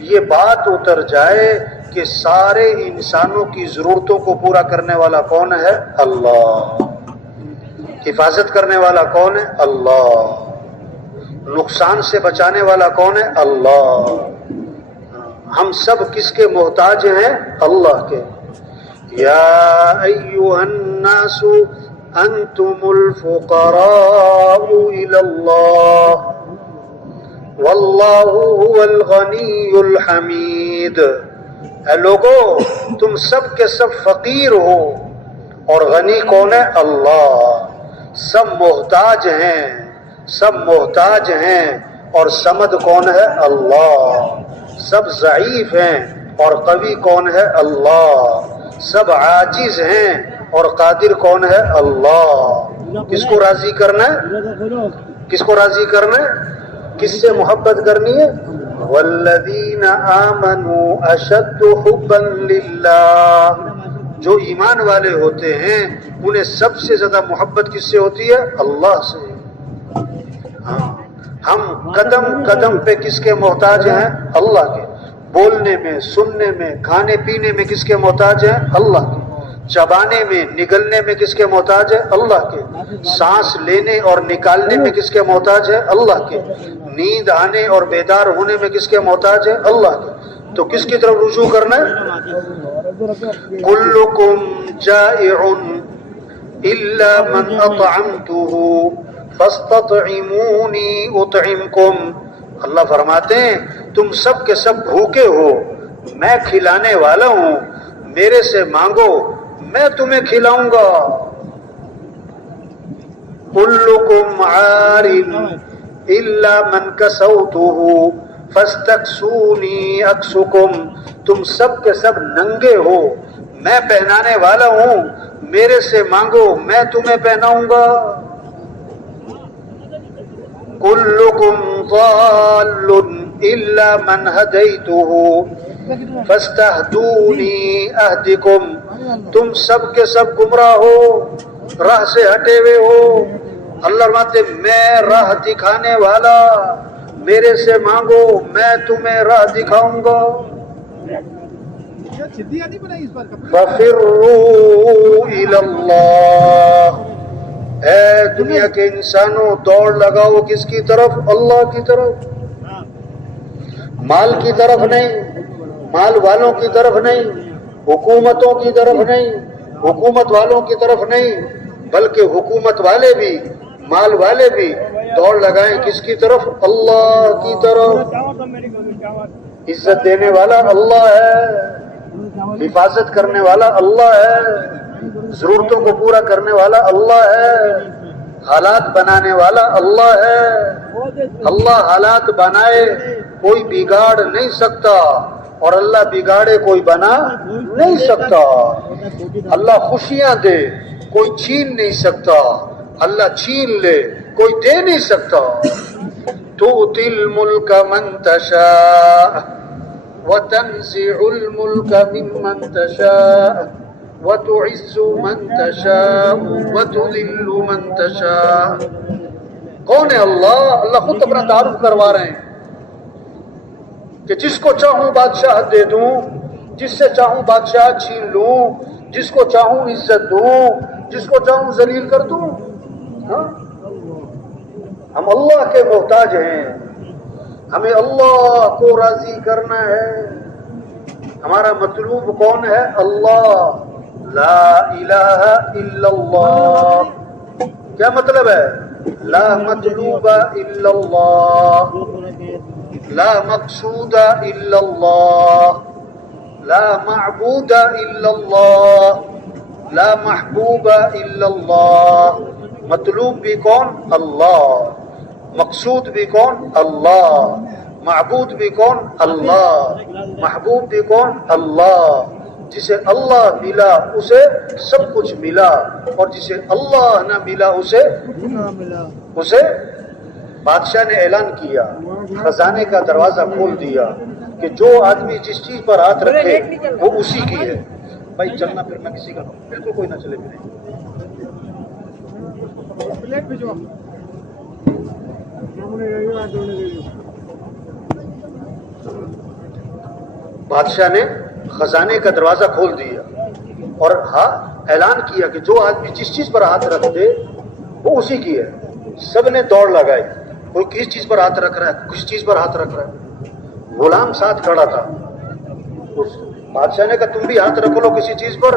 یہ بات اتر جائے کہ سارے انسانوں کی ضرورتوں کو پورا کرنے والا کون ہے؟ اللہ۔ حفاظت کرنے والا کون ہے؟ اللہ۔ نقصان سے بچانے والا کون ہے؟ اللہ۔ ہم سب کس کے محتاج ہیں؟ اللہ کے۔ یا ایھا الناس انتم الفقراء الی اللہ واللہ هو الغنی الحمید۔ اے لوگو تم سب کے سب فقیر ہو اور غنی کون ہے؟ اللہ۔ سب محتاج ہیں، سب محتاج ہیں اور صمد کون ہے؟ اللہ۔ سب ضعیف ہیں اور قوی کون ہے؟ اللہ۔ سب عاجز ہیں اور قادر کون ہے؟ اللہ۔ کس کو راضی کرنا ہے؟ کس کو راضی کرنا ہے؟ کس سے محبت کرنی ہے؟ والذین آمنوا اشد حبا للہ۔ جو ایمان والے ہوتے ہیں انہیں سب سے زیادہ محبت کس سے ہوتی ہے؟ اللہ سے۔ ہاں، ہم قدم قدم پہ کس کے محتاج ہیں؟ اللہ کے۔ بولنے میں، سننے میں، کھانے پینے میں کس کے محتاج ہیں؟ اللہ کے۔ چبانے میں، نگلنے میں کس کے محتاج ہے؟ اللہ کے۔ سانس لینے اور نکالنے میں کس کے محتاج ہے؟ اللہ کے۔ نیند آنے اور بیدار ہونے میں کس کے محتاج ہے؟ اللہ کے۔ تو کس کی طرف رجوع کرنا ہے؟ کلکم جائع الا من اطعمته فاستطعمونی اطعمکم۔ اللہ فرماتے ہیں تم سب کے سب بھوکے ہو، میں کھلانے والا ہوں، میرے سے مانگو میں تمہیں کھلاؤں گا۔ کلکم عار الا من کسوتہ فاستکسونی اکسکم۔ تم سب کے سب ننگے ہو، میں پہنانے والا ہوں، میرے سے مانگو میں تمہیں پہناؤں گا۔ کلکم ضال الا من ہدیتہ فاستہدونی اہدکم۔ تم سب کے سب گمراہ ہو، راہ سے ہٹے ہوئے ہو، اللہ فرماتے میں راہ دکھانے والا، میرے سے مانگو میں تمہیں راہ دکھاؤں گا۔ فَفِرُّوا إِلَى اللَّهِ۔ اے دنیا کے انسانوں دوڑ لگاؤ کس کی طرف؟ اللہ کی طرف۔ مال کی طرف نہیں، مال والوں کی طرف نہیں، حکومتوں کی طرف نہیں، حکومت والوں کی طرف نہیں، بلکہ حکومت والے بھی مال والے بھی دوڑ لگائیں کس کی طرف؟ اللہ کی طرف۔ عزت دینے والا اللہ ہے، حفاظت کرنے والا اللہ ہے، ضرورتوں کو پورا کرنے والا اللہ ہے، حالات بنانے والا اللہ ہے۔ اللہ حالات بنائے کوئی بگاڑ نہیں سکتا اور اللہ بگاڑے کوئی بنا نہیں سکتا۔ اللہ خوشیاں دے کوئی چھین نہیں سکتا، اللہ چھین لے کوئی دے نہیں سکتا۔ تؤتی الملک من تشاء وتنزع الملک ممن تشاء وتعز من تشاء وتذل من تشاء۔ کون ہے اللہ؟ اللہ خود اپنا تعارف کروا رہے ہیں کہ جس کو چاہوں بادشاہ دے دوں، جس سے چاہوں بادشاہ چھین لوں، جس کو چاہوں عزت دوں، جس کو چاہوں ذلیل کر دوں۔ ہاں؟ ہم اللہ کے محتاج ہیں، ہمیں اللہ کو راضی کرنا ہے۔ ہمارا مطلوب کون ہے؟ اللہ۔ لا الہ الا اللہ۔ کیا مطلب ہے؟ لا مطلوب الا اللہ، لا مقصود الا اللہ، لا معبود الا اللہ، لا محبوب الا اللہ۔ مطلوب بھی کون؟ اللہ۔ مقصود بھی کون؟ اللہ۔ معبود بھی کون؟ اللہ۔ محبوب بھی کون؟ اللہ۔ جسے اللہ ملا اسے سب کچھ ملا، اور جسے اللہ نہ ملا اسے بادشاہ نے اعلان کیا، خزانے کا دروازہ کھول دیا کہ جو آدمی جس چیز پر ہاتھ رکھے وہ اسی کی ہے۔ بھائی چلنا پھرنا کسی کا بالکل کوئی نہ چلے پھرے۔ بادشاہ نے خزانے کا دروازہ کھول دیا اور اعلان کیا کہ جو آدمی جس چیز پر ہاتھ رکھ دے وہ اسی کی ہے. سب نے دوڑ لگائی, کوئی کس چیز پر ہاتھ رکھ رہا ہے, کس چیز پر ہاتھ رکھ رہا ہے. غلام ساتھ کھڑا تھا. اس بادشاہ نے کہا تم بھی ہاتھ رکھ لو کسی چیز پر.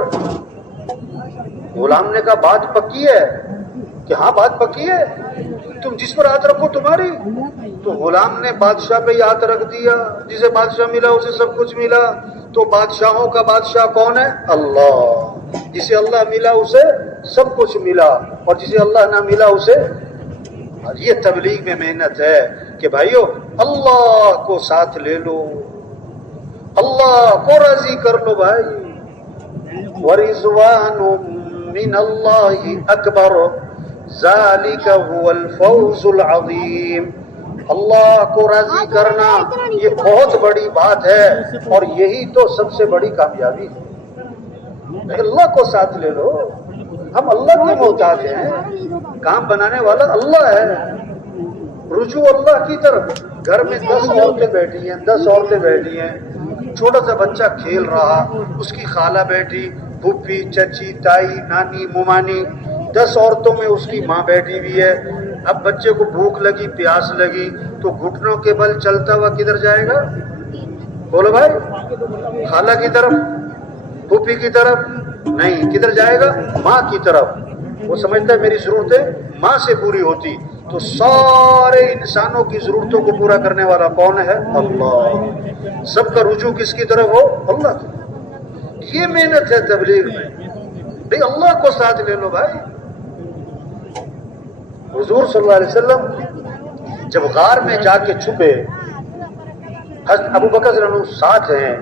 غلام نے کہا بات پکی ہے کہ ہاں بات پکی ہے, تم جس پر ہاتھ رکھو تمہاری. تو غلام نے بادشاہ پہ ہی ہاتھ رکھ دیا. جسے بادشاہ ملا اسے سب کچھ ملا. تو بادشاہوں کا بادشاہ کون ہے؟ اللہ. جسے اللہ ملا اسے سب کچھ ملا, اور جسے اللہ نہ ملا اسے. یہ تبلیغ میں محنت ہے کہ بھائیو اللہ کو ساتھ لے لو, اللہ کو راضی کر لو بھائی. وَرِضْوَانٌ مِّنَ اللَّهِ أَكْبَرُ ذَلِكَ هُوَ الْفَوْزُ الْعَظِيمُ. اللہ کو راضی کرنا یہ بہت بڑی بات ہے, اور یہی تو سب سے بڑی کامیابی ہے. اللہ کو ساتھ لے لو. ہم اللہ کے محتاج ہیں, کام بنانے والا اللہ ہے. رجوع اللہ کی طرف. گھر میں 10 عورتیں بیٹھی ہیں, 10 عورتیں بیٹھی ہیں. چھوٹا سا بچہ کھیل رہا, اس کی خالہ بیٹھی, پھوپھی, چچی, تائی, نانی, ممانی, 10 عورتوں میں اس کی ماں بیٹھی ہوئی ہے. اب بچے کو بھوک لگی, پیاس لگی, تو گھٹنوں کے بل چلتا ہوا کدھر جائے گا؟ بولو بھائی, خالہ کی طرف, پھوپھی کی طرف نہیں, کدھر جائے گا؟ ماں کی طرف. وہ سمجھتا ہے میری ضرورتیں ماں سے پوری ہوتی. تو سارے انسانوں کی ضرورتوں کو پورا کرنے والا کون ہے؟ اللہ. سب کا رجوع کس کی طرف ہو؟ اللہ کی. یہ محنت ہے تبلیغ میں. بھئی اللہ کو ساتھ لے لو بھائی. حضور صلی اللہ علیہ وسلم جب غار میں جا کے چھپے, حضرت ابو بکر رضی اللہ عنہ ساتھ ہیں.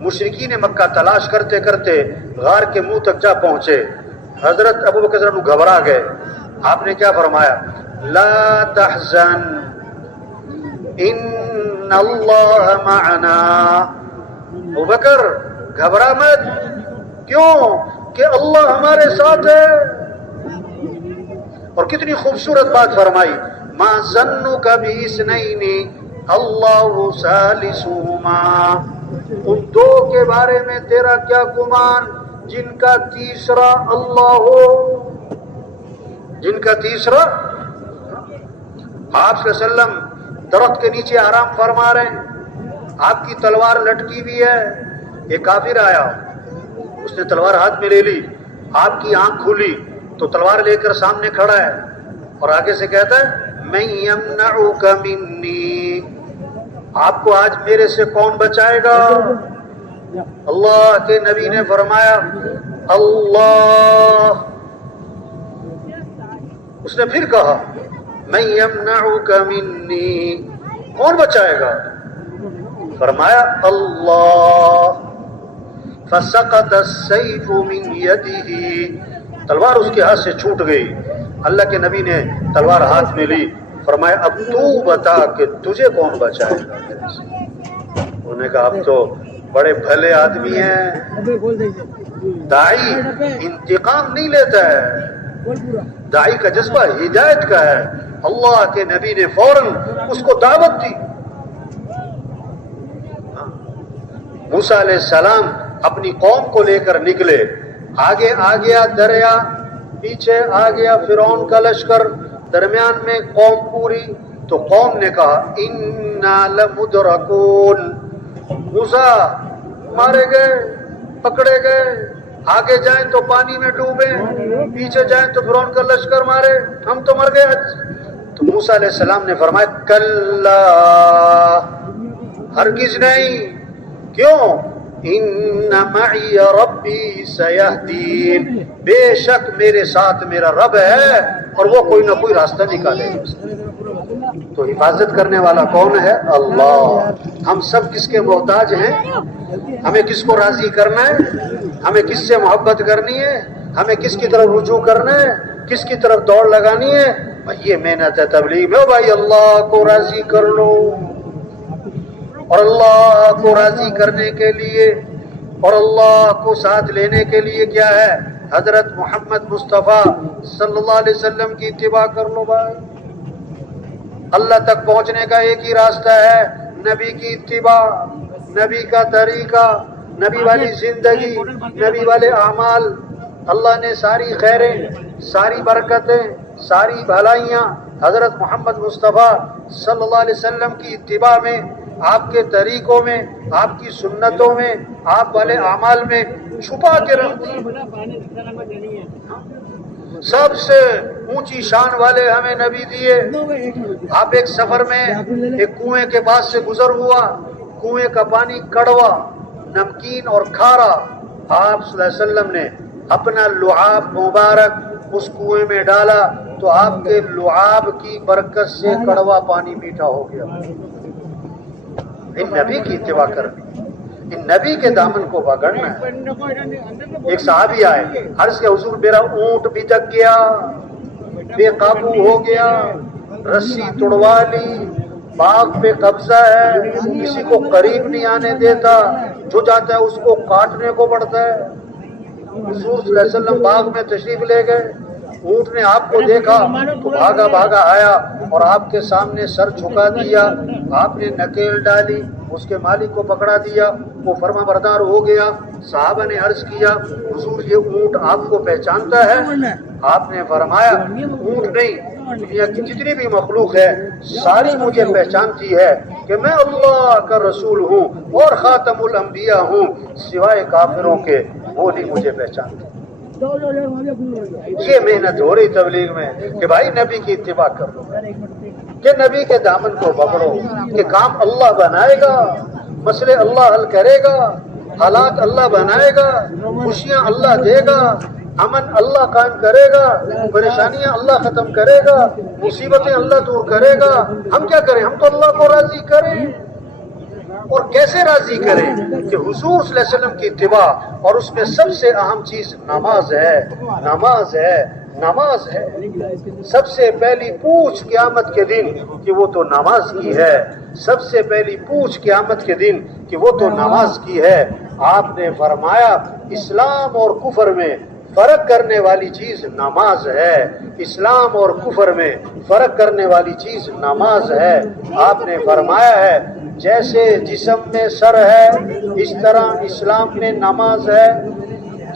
مشرکین مکہ تلاش کرتے کرتے غار کے منہ تک جا پہنچے. حضرت ابو بکر رضی اللہ عنہ گھبرا گئے. آپ نے کیا فرمایا؟ لا تحزن ان اللہ معنا. ابو بکر گھبرا مت. کیوں؟ کہ اللہ ہمارے ساتھ ہے. اور کتنی خوبصورت بات فرمائی, ما ظنک باثنین اللہ ثالثہما. ان دو کے بارے میں تیرا کیا گمان جن کا تیسرا اللہ ہو. جن کا تیسرا. آپ صلی اللہ علیہ وسلم درخت کے نیچے آرام فرما رہے ہیں, آپ کی تلوار لٹکی ہوئی ہے. ایک کافر آیا, اس نے تلوار ہاتھ میں لے لی. آپ کی آنکھ کھلی تو تلوار لے کر سامنے کھڑا ہے, اور آگے سے کہتا ہے من یمنعک منی. آپ کو آج میرے سے کون بچائے گا؟ اللہ کے نبی نے فرمایا اللہ. اس نے پھر کہا من یمنعک منی, کون بچائے گا؟ فرمایا اللہ. فسقط السیف من یدہ, تلوار اس کے ہاتھ سے چھوٹ گئی. اللہ کے نبی نے تلوار ہاتھ میں لی. فرمایا اب تو بتا کہ تجھے کون بچائے گا میرے سے. انہوں نے کہا اب تو بڑے بھلے آدمی ہیں. داعی انتقام نہیں لیتا ہے, داعی کا جذبہ ہدایت کا ہے. اللہ کے نبی نے فوراً اس کو دعوت دی. موسیٰ علیہ السلام اپنی قوم کو لے کر نکلے. آگے آ گیا دریا, پیچھے آ گیا فرعون کا لشکر, درمیان میں قوم پوری. تو قوم نے کہا انا لمدرکون. موسیٰ مارے گئے, پکڑے گئے. آگے جائیں تو پانی میں ڈوبیں, پیچھے جائیں تو فرعون کا لشکر مارے, ہم تو مر گئے. تو موسیٰ علیہ السلام نے فرمایا کلا, ہرگز نہیں. کیوں؟ ان معی ربی سیہدین, بے شک میرے ساتھ میرا رب ہے اور وہ کوئی نہ کوئی راستہ نکالے گا. تو حفاظت کرنے والا کون ہے؟ اللہ. ہم سب کس کے محتاج ہیں؟ ہمیں کس کو راضی کرنا ہے؟ ہمیں کس سے محبت کرنی ہے؟ ہمیں کس کی طرف رجوع کرنا ہے؟ کس کی طرف دوڑ لگانی ہے؟ یہ محنت ہے تبلیغ میں. بھائی اللہ کو راضی کر لو, اور اللہ کو راضی کرنے کے لیے اور اللہ کو ساتھ لینے کے لیے کیا ہے؟ حضرت محمد مصطفیٰ صلی اللہ علیہ وسلم کی اتباع کر لو بھائی. اللہ تک پہنچنے کا ایک ہی راستہ ہے, نبی کی اتباع. نبی کا طریقہ، نبی والی زندگی، نبی والے اعمال، اللہ نے ساری خیریں، ساری برکتیں، ساری بھلائیاں حضرت محمد مصطفیٰ صلی اللہ علیہ وسلم کی اتباع میں، آپ کے طریقوں میں، آپ کی سنتوں میں، آپ والے اعمال میں چھپا کے رکھ دی۔ سب سے اونچی شان والے ہمیں نبی دیے۔ آپ ایک سفر میں ایک کنویں کے پاس سے گزر ہوا، کنویں کا پانی کڑوا، نمکین اور کھارا، آپ صلی اللہ علیہ وسلم نے اپنا لعاب مبارک اس کنویں میں ڈالا تو آپ کے لعاب کی برکت سے کڑوا پانی میٹھا ہو گیا۔ ان نبی کی اتباع کرنی، ان نبی کے دامن کو پکڑنا ہے۔ ایک صحابی آئے، عرض کے حضور میرا اونٹ بھی دک گیا، بے قابو ہو گیا، رسی توڑوا لی، باغ پہ قبضہ ہے، کسی کو قریب نہیں آنے دیتا، جو جاتا ہے اس کو کاٹنے کو پڑتا ہے۔ حضور صلی اللہ علیہ وسلم باغ میں تشریف لے گئے، اونٹ نے آپ کو دیکھا تو بھاگا بھاگا آیا اور آپ کے سامنے سر جھکا دیا، آپ نے نکیل ڈالی، اس کے مالک کو پکڑا دیا، وہ فرما بردار ہو گیا۔ صحابہ نے عرض کیا حضور یہ اونٹ آپ کو پہچانتا ہے؟ آپ نے فرمایا اونٹ نہیں، دنیا کی جتنی بھی مخلوق ہے ساری مجھے پہچانتی ہے کہ میں اللہ کا رسول ہوں اور خاتم الانبیاء ہوں، سوائے کافروں کے وہ نہیں مجھے پہچانتے۔ یہ محنت ہو رہی تبلیغ میں کہ بھائی نبی کی اتباع کرو، کہ نبی کے دامن کو پکڑو، کہ کام اللہ بنائے گا، مسئلے اللہ حل کرے گا، حالات اللہ بنائے گا، خوشیاں اللہ دے گا، امن اللہ قائم کرے گا، پریشانیاں اللہ ختم کرے گا، مصیبتیں اللہ دور کرے گا۔ ہم کیا کریں؟ ہم تو اللہ کو راضی کریں۔ اور کیسے راضی کریں؟ کہ حضور صلی اللہ علیہ وسلم کی اتباع، اور اس میں سب سے اہم چیز نماز ہے، نماز ہے، نماز ہے۔ سب سے پہلی پوچھ قیامت کے دن کہ وہ تو نماز کی ہے، سب سے پہلی پوچھ قیامت کے دن کہ وہ تو نماز کی ہے۔ آپ نے فرمایا اسلام اور کفر میں فرق کرنے والی چیز نماز ہے، اسلام اور کفر میں فرق کرنے والی چیز نماز ہے۔ آپ نے فرمایا ہے جیسے جسم میں سر ہے اس طرح اسلام میں نماز ہے،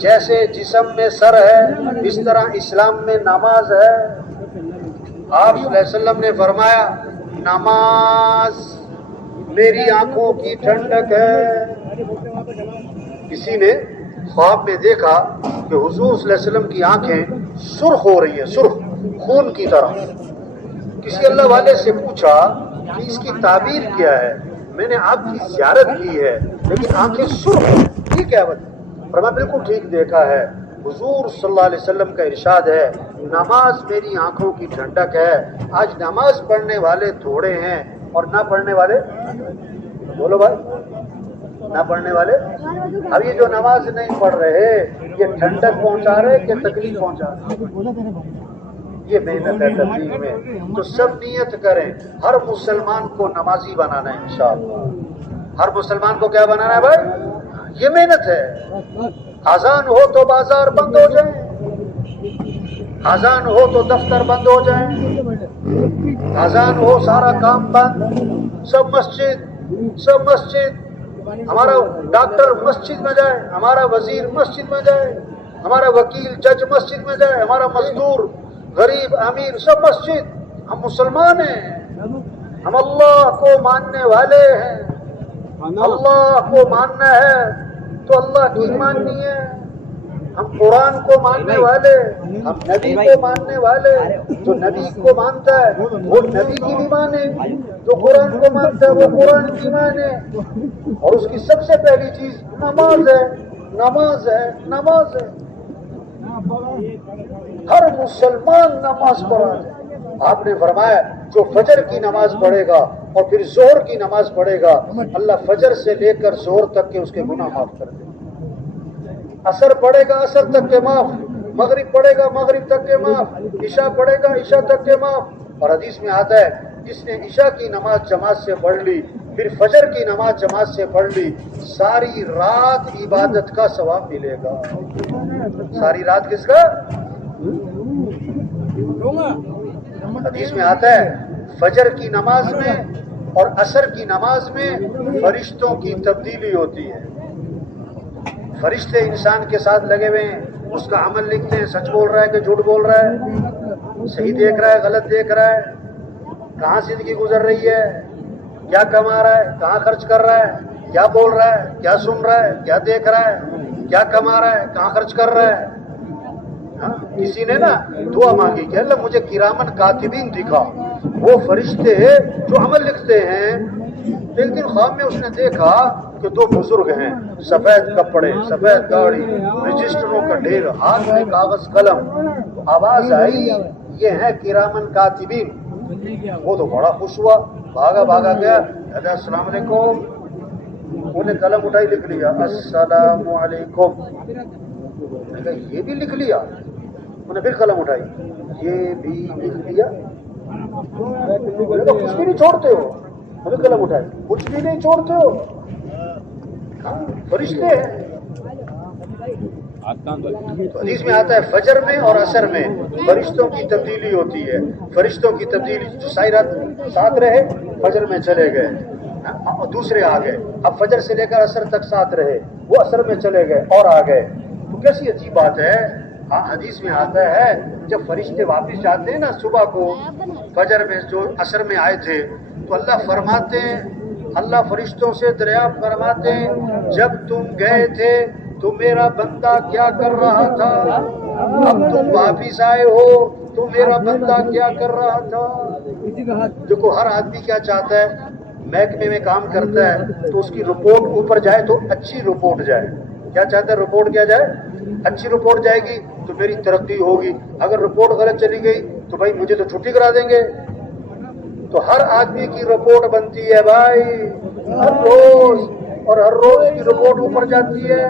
جیسے جسم میں سر ہے اس طرح اسلام میں نماز ہے۔ آپ صلی اللہ علیہ وسلم نے فرمایا نماز میری آنکھوں کی ٹھنڈک ہے۔ کسی نے خواب میں دیکھا کہ حضور صلی اللہ علیہ وسلم کی آنکھیں سرخ ہو رہی ہیں، سرخ خون کی طرح۔ کسی اللہ والے سے پوچھا کہ اس کی تعبیر کیا ہے؟ میں نے آپ کی زیارت کی ہے لیکن آنکھیں سرخ ہیں، یہ کیا بات ہے؟ فرمایا بالکل ٹھیک دیکھا ہے۔ حضور صلی اللہ علیہ وسلم کا ارشاد ہے نماز میری آنکھوں کی ٹھنڈک ہے۔ آج نماز پڑھنے والے تھوڑے ہیں اور نہ پڑھنے والے، بولو بھائی، نہ پڑھنے والے۔ اب یہ جو نماز نہیں پڑھ رہے یہ ٹھنڈک پہنچا رہے کہ تکلیف پہنچا رہے؟ یہ محنت ہے تبلیغ میں۔ تو سب نیت کریں ہر مسلمان کو نمازی بنانا ہے انشاءاللہ۔ ہر مسلمان کو کیا بنانا ہے بھائی؟ یہ محنت ہے۔ اذان ہو تو بازار بند ہو جائیں، اذان ہو تو دفتر بند ہو جائیں، اذان ہو سارا کام بند، سب مسجد، ہمارا ڈاکٹر مسجد میں جائے، ہمارا وزیر مسجد میں جائے، ہمارا وکیل جج مسجد میں جائے، ہمارا مزدور غریب امیر سب مسجد۔ ہم مسلمان ہیں، ہم اللہ کو ماننے والے ہیں، اللہ کو ماننا ہے تو اللہ کی ماننی ہے۔ ہم قرآن کو ماننے والے، ہم نبی کو ماننے والے، جو نبی کو مانتا ہے وہ نبی کی بھی مانے، جو قرآن کو مانتا ہے وہ قرآن کی مانے۔ اور اس کی سب سے پہلی چیز نماز ہے، نماز ہے، نماز ہے۔ ہر مسلمان نماز پڑھا ہے۔ آپ نے فرمایا جو فجر کی نماز پڑھے گا اور پھر ظہر کی نماز پڑھے گا اللہ فجر سے لے کر ظہر تک کے اس کے گناہ معاف کر دے۔ عصر پڑھے گا عصر تک کے معاف، مغرب پڑھے گا مغرب تک کے معاف، عشاء پڑھے گا عشاء تک کے معاف۔ اور حدیث میں آتا ہے جس نے عشاء کی نماز جماعت سے پڑھ لی پھر فجر کی نماز جماعت سے پڑھ لی ساری رات عبادت کا ثواب ملے گا۔ ساری رات کس کا؟ حدیث میں آتا ہے فجر کی نماز میں اور عصر کی نماز میں فرشتوں کی تبدیلی ہوتی ہے. فرشتے انسان کے ساتھ لگے ہوئے ہیں، اس کا عمل لکھتے ہیں، سچ بول رہا ہے کہ جھوٹ بول رہا ہے، صحیح دیکھ رہا ہے غلط دیکھ رہا ہے، کہاں زندگی گزر رہی ہے، کیا کما رہا ہے، کہاں خرچ کر رہا ہے، کیا بول رہا ہے، کیا سن رہا ہے، کیا دیکھ رہا ہے، کیا کما رہا ہے، کہاں خرچ کر رہا ہے. کسی نے نا دعا مانگی کہ اللہ مجھے کرامن کاتبین دکھا، وہ فرشتے جو عمل لکھتے ہیں. ایک دن خواب میں اس نے دیکھا کہ دو بزرگ ہیں، سفید کپڑے، سفید گاڑی، رجسٹروں کا ڈھیر، ہاتھ میں کاغذ قلم. آواز آئی یہ ہے کرامن کاتبین. وہ تو بڑا خوش ہوا، بھاگا گیا، کہا السلام علیکم. انہیں قلم اٹھائی لکھ لیا السلام علیکم. یہ بھی لکھ لیا. انہیں پھر قلم اٹھائی، یہ بھی لکھ لیا. کچھ بھی نہیں چھوڑتے ہو. ہمیں قلم اٹھائی، کچھ بھی نہیں چھوڑتے ہو. فرشتے ہیں. حدیث میں آتا ہے فجر میں اور عصر میں فرشتوں کی تبدیلی ہوتی ہے. فرشتوں کی تبدیلی جو ساری رات ساتھ رہے فجر میں چلے گئے، دوسرے آ گئے. اب فجر سے لے کر عصر تک ساتھ رہے، وہ عصر میں چلے گئے اور آ گئے. تو کیسی عجیب بات ہے. حدیث میں آتا ہے جب فرشتے واپس جاتے ہیں نا صبح کو، فجر میں جو عصر میں آئے تھے، تو اللہ فرماتے ہیں، اللہ فرشتوں سے دریافت فرماتے ہیں جب تم گئے تھے تو میرا بندہ کیا کر رہا تھا، اب تم واپس آئے ہو تو میرا بندہ کیا کر رہا تھا. دیکھو ہر آدمی کیا چاہتا ہے، محکمے میں کام کرتا ہے تو اس کی رپورٹ اوپر جائے تو اچھی رپورٹ جائے. کیا چاہتا ہے رپورٹ کیا جائے؟ اچھی رپورٹ جائے گی تو میری ترقی ہوگی. اگر رپورٹ غلط چلی گئی تو بھائی مجھے تو چھٹی کرا دیں گے. تو ہر آدمی کی رپورٹ بنتی ہے بھائی ہر روز، اور ہر روز کی رپورٹ اوپر جاتی ہے.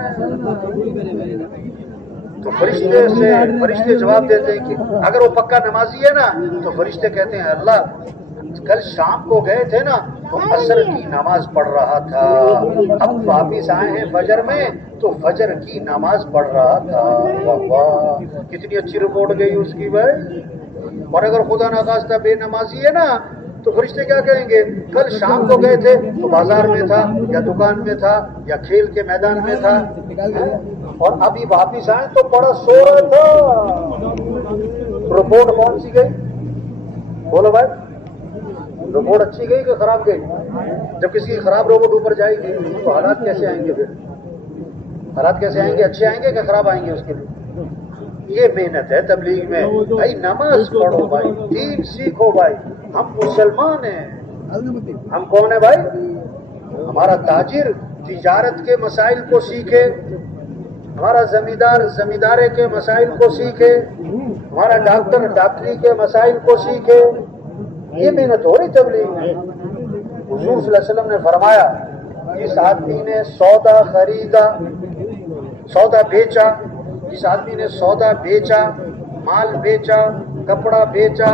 تو فرشتے جواب دیتے ہیں کہ اگر وہ پکا نمازی ہے نا تو فرشتے کہتے ہیں اللہ کل شام کو گئے تھے نا تو عصر کی نماز پڑھ رہا تھا، اب واپس آئے ہیں فجر میں تو فجر کی نماز پڑھ رہا تھا. واہ واہ کتنی اچھی رپورٹ گئی اس کی بھائی. اور اگر خدا نخواستہ بے نمازی ہے نا تو فرشتے کیا کہیں گے، کل شام کو گئے تھے تو بازار میں تھا یا دکان میں تھا یا کھیل کے میدان میں تھا، اور ابھی واپس آئے تو بڑا سو رہا تھا. رپورٹ کون سی گئی؟ بولو بھائی، رپورٹ اچھی گئی کہ خراب گئی؟ جب کسی کی خراب رپورٹ اوپر جائے گی تو حالات کیسے آئیں گے؟ پھر حالات کیسے آئیں گے؟ اچھے آئیں گے کہ خراب آئیں گے؟ اس کے لیے یہ محنت ہے تبلیغ میں. بھائی نماز پڑھو بھائی، دین سیکھو بھائی. ہم مسلمان ہیں. ہم کون ہیں بھائی؟ ہمارا تاجر تجارت کے مسائل کو سیکھے، ہمارا زمیندار زمیندارے کے مسائل کو سیکھے، ہمارا ڈاکٹر ڈاکٹری کے مسائل کو سیکھے. یہ محنت ہو رہی تبلیغ میں. حضور صلی اللہ علیہ وسلم نے فرمایا جس آدمی نے سودا خریدا، سودا بیچا، جس آدمی نے سودا بیچا، مال بیچا، کپڑا بیچا،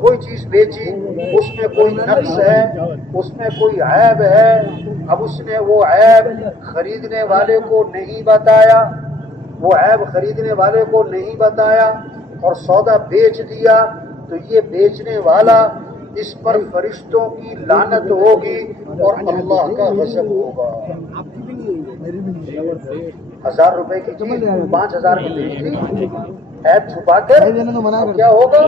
کوئی چیز بیچی، اس میں کوئی نقص ہے، اس میں کوئی عیب ہے، اب اس نے وہ عیب خریدنے والے کو نہیں بتایا، وہ عیب خریدنے والے کو نہیں بتایا اور سودا بیچ دیا، تو یہ بیچنے والا اس پر فرشتوں کی لعنت ہوگی اور اللہ کا غضب ہوگا. 1000 روپے کی چیز 5000 میں بیچ دی، عیب چھپا کر، کیا ہوگا؟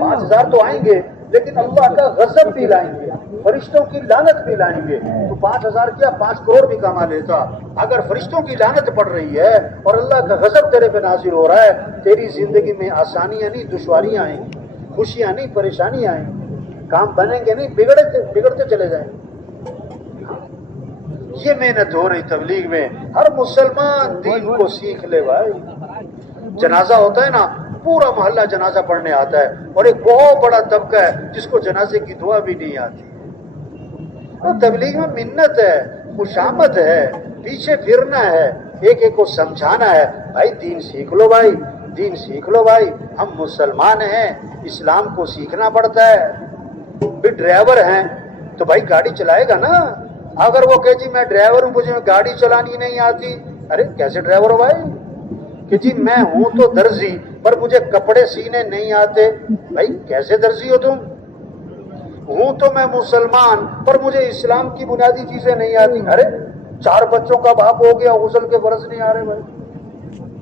5000 تو آئیں گے لیکن اللہ کا غضب بھی لائیں گے، فرشتوں کی لعنت بھی لائیں گے. تو 5000 کیا 5 کروڑ بھی کما لیتا. اگر فرشتوں کی لعنت پڑ رہی ہے اور اللہ کا غضب تیرے پہ نازل ہو رہا ہے، تیری زندگی میں آسانیاں نہیں دشواریاں آئیں گی، خوشیاں نہیں پریشانیاں آئیں گی، کام بنیں گے نہیں بگڑتے چلے جائیں. یہ محنت ہو رہی تبلیغ میں. ہر مسلمان دین کو سیکھ لے بھائی. جنازہ ہوتا ہے نا، پورا محلہ جنازہ پڑھنے آتا ہے، اور ایک بہت بڑا طبقہ ہے جس کو جنازے کی دعا بھی نہیں آتی. اور تبلیغ میں منت ہے، خوشامد ہے، پیچھے پھرنا ہے، ایک ایک کو سمجھانا ہے. بھائی دین سیکھ لو بھائی، دین سیکھ لو بھائی. ہم مسلمان ہیں، اسلام کو سیکھنا پڑتا ہے. بھی ڈرائیور ہیں تو بھائی گاڑی چلائے گا نا. اگر وہ کہ جی میں ڈرائیور ہوں مجھے گاڑی چلانی نہیں آتی، ارے کیسے ڈرائیور ہو بھائی؟ کہ جی میں ہوں تو درزی پر مجھے کپڑے سینے نہیں آتے، بھائی کیسے درزی ہو تم؟ ہوں تو میں مسلمان پر مجھے اسلام کی بنیادی چیزیں نہیں آتی. ارے 4 بچوں کا باپ ہو گیا, غسل کے فرض نہیں آ رہے بھائی.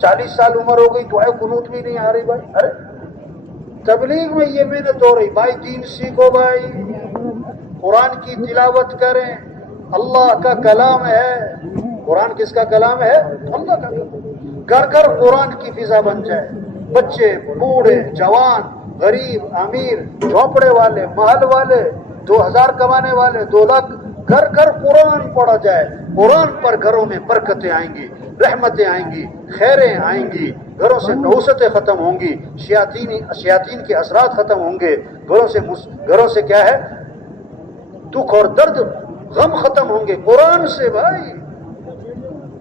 40 سال عمر ہو گئی, دعائے قنوت بھی نہیں آ رہی بھائی. ارے تبلیغ میں یہ محنت ہو رہی بھائی. دین سیکھو بھائی, قرآن کی تلاوت کریں. اللہ کا کلام ہے. قرآن کس کا کلام ہے؟ اللہ کا. گھر گھر قرآن کی فضا بن جائے. بچے, بوڑھے, جوان, غریب, امیر, جھونپڑے والے, محل والے, 2000 کمانے والے, 2 لاکھ, گھر گھر قرآن پڑھا جائے. قرآن پر گھروں میں برکتیں آئیں گی, رحمتیں آئیں گی, خیریں آئیں گی, گھروں سے نحوستیں ختم ہوں گی, شیاطین کے اثرات ختم ہوں گے, گھروں سے کیا ہے, دکھ اور درد, غم ختم ہوں گے. قرآن سے بھائی.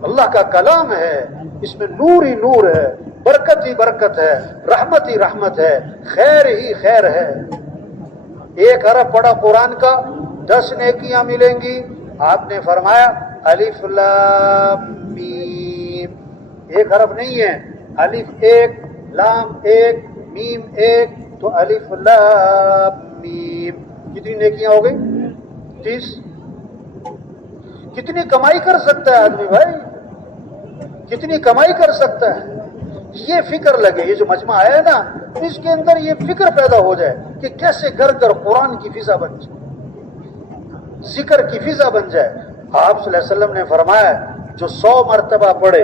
اللہ کا کلام ہے, اس میں نور ہی نور ہے, برکت ہی برکت ہے, رحمت ہی رحمت ہے, خیر ہی خیر ہے. 1 حرف پڑھا قرآن کا 10 نیکیاں ملیں گی. آپ نے فرمایا الف لام میم. 1 حرف نہیں ہے, الف 1 لام 1 میم 1, تو الف لام میم. کتنی نیکیاں ہو گئی؟ 30. کتنی کمائی کر سکتا ہے آدمی بھائی, کتنی کمائی کر سکتا ہے. یہ فکر لگے, یہ جو مجمع آیا ہے نا, اس کے اندر یہ فکر پیدا ہو جائے کہ کیسے گھر گھر قرآن کی فضا بن جائے, ذکر کی فضا بن جائے. آپ صلی اللہ علیہ وسلم نے فرمایا جو 100 مرتبہ پڑھے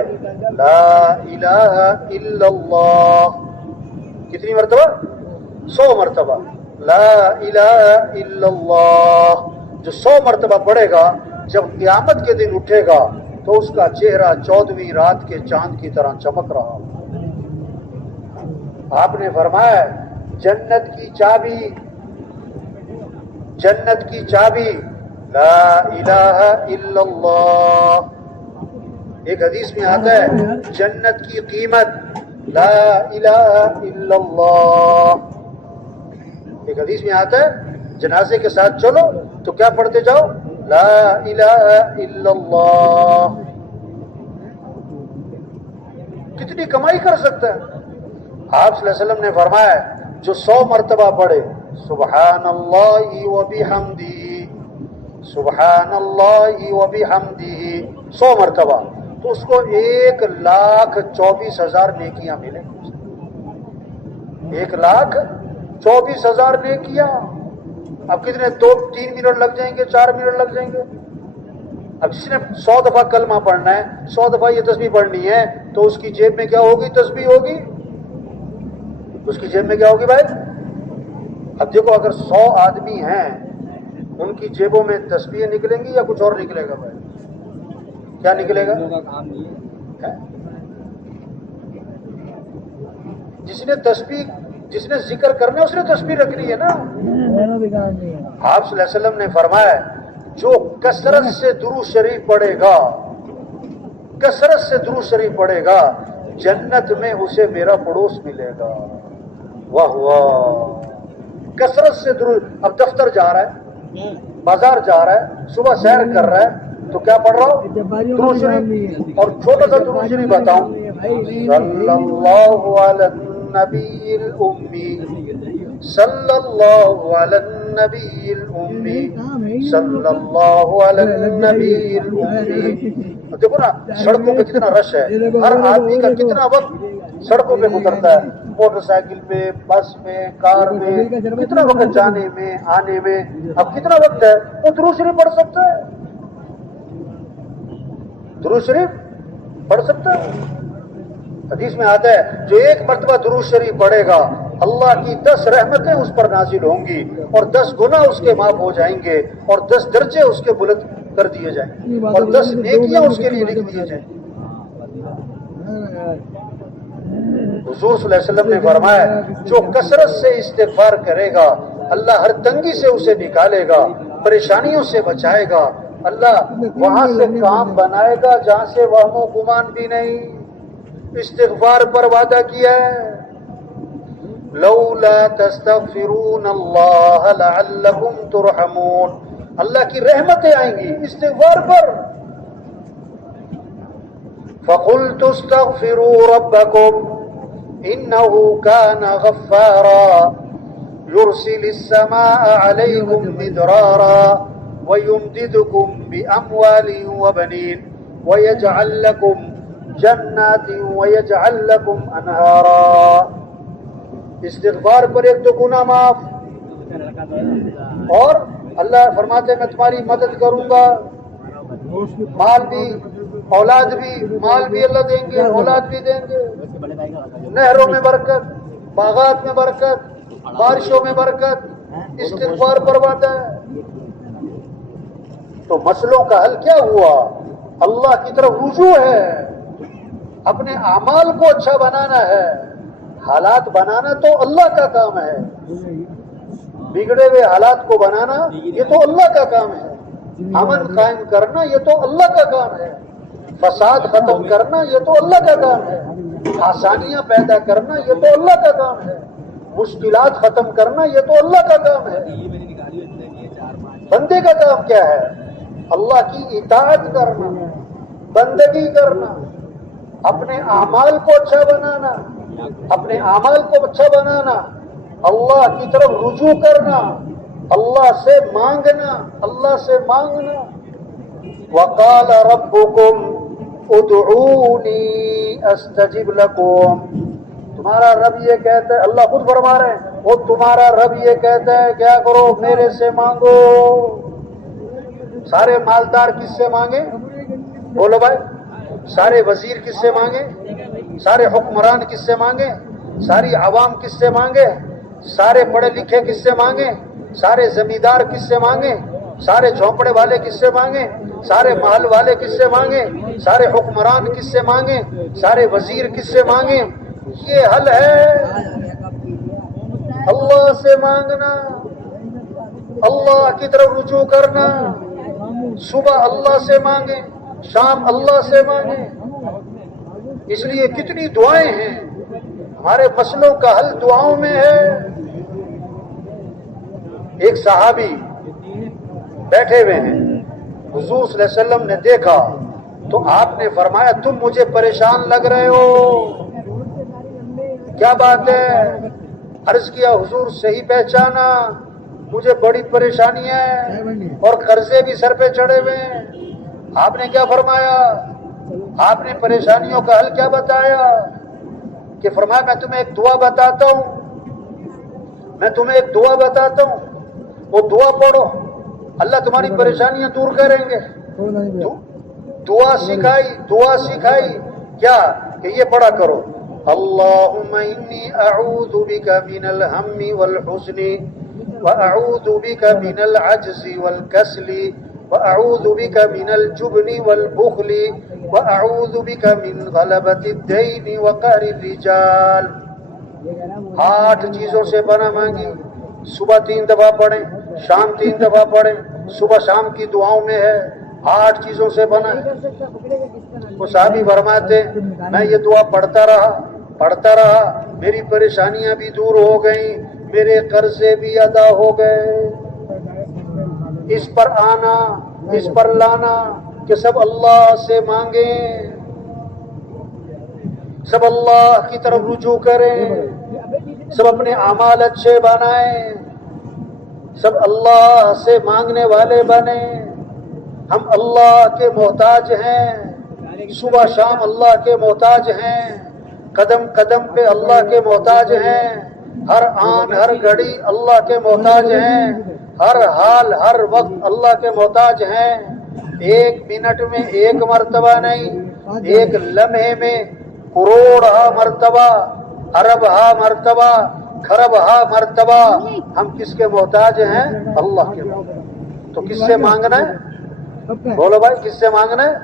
لا الہ الا اللہ. کتنی مرتبہ؟ 100 مرتبہ لا الہ الا اللہ. جو 100 مرتبہ پڑھے گا, جب قیامت کے دن اٹھے گا تو اس کا چہرہ 14ویں رات کے چاند کی طرح چمک رہا. آپ نے فرمایا جنت کی چابی لا الہ الا اللہ. ایک حدیث میں آتا ہے جنت کی قیمت لا الہ الا اللہ. ایک حدیث میں آتا ہے جنازے کے ساتھ چلو تو کیا پڑھتے جاؤ؟ لا الہ الا اللہ. کتنی کمائی کر سکتا ہے. آپ صلی اللہ علیہ وسلم نے فرمایا جو 100 مرتبہ پڑھے سبحان اللہ و بحمدہ, سبحان اللہ و بحمدہ 100 مرتبہ, تو اس کو 1,24,000 نیکیاں ملیں. 1,24,000 نیکیاں. اب کتنے 2-3 منٹ لگ جائیں گے, 4 منٹ لگ جائیں گے. اب جس نے 100 دفعہ کلمہ پڑھنا ہے, 100 دفعہ یہ تسبیح پڑھنی ہے, تو اس کی جیب میں کیا ہوگی؟ تسبیح ہوگی. اس کی جیب میں کیا ہوگی بھائی؟ اب دیکھو اگر 100 آدمی ہیں, ان کی جیبوں میں تسبیح نکلیں گی یا کچھ اور نکلے گا بھائی؟ کیا نکلے گا؟ جس نے ذکر کرنا ہے اس نے تسبیح رکھنی ہے نا. آپ صلی اللہ علیہ وسلم نے فرمایا جو کثرت سے درود شریف پڑھے گا, کثرت سے درود شریف پڑھے گا, جنت میں اسے میرا پڑوس ملے گا. واہ واہ. کثرت سے درود. اب دفتر جا رہا ہے, بازار جا رہا ہے, صبح سیر کر رہا ہے, تو کیا پڑھ رہا ہوں؟ درود شریف. اور چھوٹا سا درود شریف بتاؤں, صلی اللہ علی النبی الامی, صلی اللہ علی النبی الامی, صلی اللہ علی النبی الامی. دیکھو نا سڑکوں پہ کتنا رش ہے, ہر آدمی کا کتنا وقت سڑکوں پہ گزرتا ہے, موٹر سائیکل پہ, بس میں, کار میں, کتنا وقت جانے میں آنے میں. اب کتنا وقت ہے, وہ درود شریف پڑھ سکتا ہے, درود شریف پڑھ سکتا ہے. حدیث میں آتا ہے جو 1 مرتبہ درود شریف پڑھے گا اللہ کی 10 رحمتیں اس پر نازل ہوں گی, اور 10 گناہ اس کے معاف ہو جائیں گے, اور 10 درجے اس کے بلند کر دیے جائیں گے, اور 10 نیکیاں اس کے لیے لکھ دیے جائیں گے. حضور صلی اللہ علیہ وسلم نے فرمایا جو کثرت سے استغفار کرے گا اللہ ہر تنگی سے اسے نکالے گا, پریشانیوں سے بچائے گا. اللہ وہاں سے کام بنائے گا جہاں سے وہم و گمان بھی نہیں. استغفار پر وعدہ کیا ہے, لولا تستغفرون اللہ لعلکم ترحمون. اللہ کی رحمتیں آئیں گی استغفار پر. فقلت استغفروا ربکم انه كان غفارا يرسل السماء عليكم مدرارا ويمددكم بأموال وبنين ويجعل لكم جنات ويجعل لكم انہارا. استغفار پر ایک تو گناہ معاف، اور اللہ فرماتے ہیں میں تمہاری مدد کروں گا، مال بھی اولاد بھی، مال بھی اللہ دیں گے، اولاد بھی دیں گے، نہروں میں برکت، باغات میں برکت، بارشوں میں برکت. استغفار پر وعدہ ہے. تو مسئلوں کا حل کیا ہوا؟ اللہ کی طرف رجوع ہے. اپنے اعمال کو اچھا بنانا ہے. حالات بنانا تو اللہ کا کام ہے، بگڑے ہوئے حالات کو بنانا یہ تو اللہ کا کام ہے. امن قائم کرنا یہ تو اللہ کا کام ہے. فساد ختم کرنا یہ تو اللہ کا کام ہے. آسانیاں پیدا کرنا یہ تو اللہ کا کام ہے. مشکلات ختم کرنا یہ تو اللہ کا کام ہے. بندے کا کام کیا ہے؟ اللہ کی اطاعت کرنا، بندگی کرنا، اپنے اعمال کو اچھا بنانا، اپنے اعمال کو اچھا بنانا، اللہ کی طرف رجوع کرنا، اللہ سے مانگنا، اللہ سے مانگنا. وقال ربکم ادعونی استجب لکم. تمہارا رب یہ کہتا ہے، اللہ خود فرما رہے ہیں، وہ تمہارا رب یہ کہتا ہے کیا کرو؟ میرے سے مانگو. سارے مالدار کس سے مانگے؟ بولو بھائی. سارے وزیر کس سے مانگے؟ سارے حکمران کس سے مانگے؟ ساری عوام کس سے مانگے؟ سارے پڑھے لکھے کس سے مانگے؟ سارے زمیندار کس سے مانگے؟ سارے جھونپڑے والے کس سے مانگے؟ سارے محل والے کس سے مانگے؟ سارے حکمران کس سے مانگے؟ سارے وزیر کس سے مانگے؟ یہ حل ہے اللہ سے مانگنا، اللہ کی طرف رجوع کرنا. صبح اللہ سے مانگیں، شام اللہ سے مانگیں. اس لیے کتنی دعائیں ہیں. ہمارے مسئلوں کا حل دعاؤں میں ہے. ایک صحابی بیٹھے ہوئے ہیں، حضور صلی اللہ علیہ وسلم نے دیکھا تو آپ نے فرمایا تم مجھے پریشان لگ رہے ہو، کیا بات ہے؟ عرض کیا حضور صحیح پہچانا، مجھے بڑی پریشانی ہے اور قرضے بھی سر پہ چڑھے ہوئے ہیں. آپ نے کیا فرمایا؟ آپ نے پریشانیوں کا حل کیا بتایا؟ کہ فرمایا میں تمہیں ایک دعا بتاتا ہوں، میں تمہیں ایک دعا بتاتا ہوں، وہ دعا پڑھو، اللہ تمہاری پریشانیاں دور کریں گے. دعا سکھائی کیا کہ یہ پڑھا کرو، اللہم انی اعوذ بک من الہم والحزن واعوذ بک من العجز والکسل واعوذ بک من الجبن والبخل واعوذ بک من غلبۃ الدین وقہر الرجال. 8 چیزوں سے پناہ مانگی. صبح 3 دفعہ پڑھیں، شام 3 دفعہ پڑھیں. صبح شام کی دعاؤں میں ہے 8 چیزوں سے بنا. وہ صحابی فرماتے میں یہ دعا پڑھتا رہا، میری پریشانیاں بھی دور ہو گئیں، میرے قرضے بھی ادا ہو گئے. اس پر آنا، اس پر لانا کہ سب اللہ سے مانگیں، سب اللہ کی طرف رجوع کریں، سب اپنے اعمال اچھے بنائیں، سب اللہ سے مانگنے والے بنیں. ہم اللہ کے محتاج ہیں، صبح شام اللہ کے محتاج ہیں، قدم قدم پہ اللہ کے محتاج ہیں، ہر آن ہر گھڑی اللہ کے محتاج ہیں، ہر حال ہر وقت اللہ کے محتاج ہیں. 1 منٹ میں 1 مرتبہ نہیں، 1 لمحے میں کروڑ مرتبہ، ارب مرتبہ، خرب مرتبہ ہم کس کے محتاج ہیں؟ اللہ کے محتاج. تو کس سے مانگنا ہے؟ بولو بھائی کس سے مانگنا ہے؟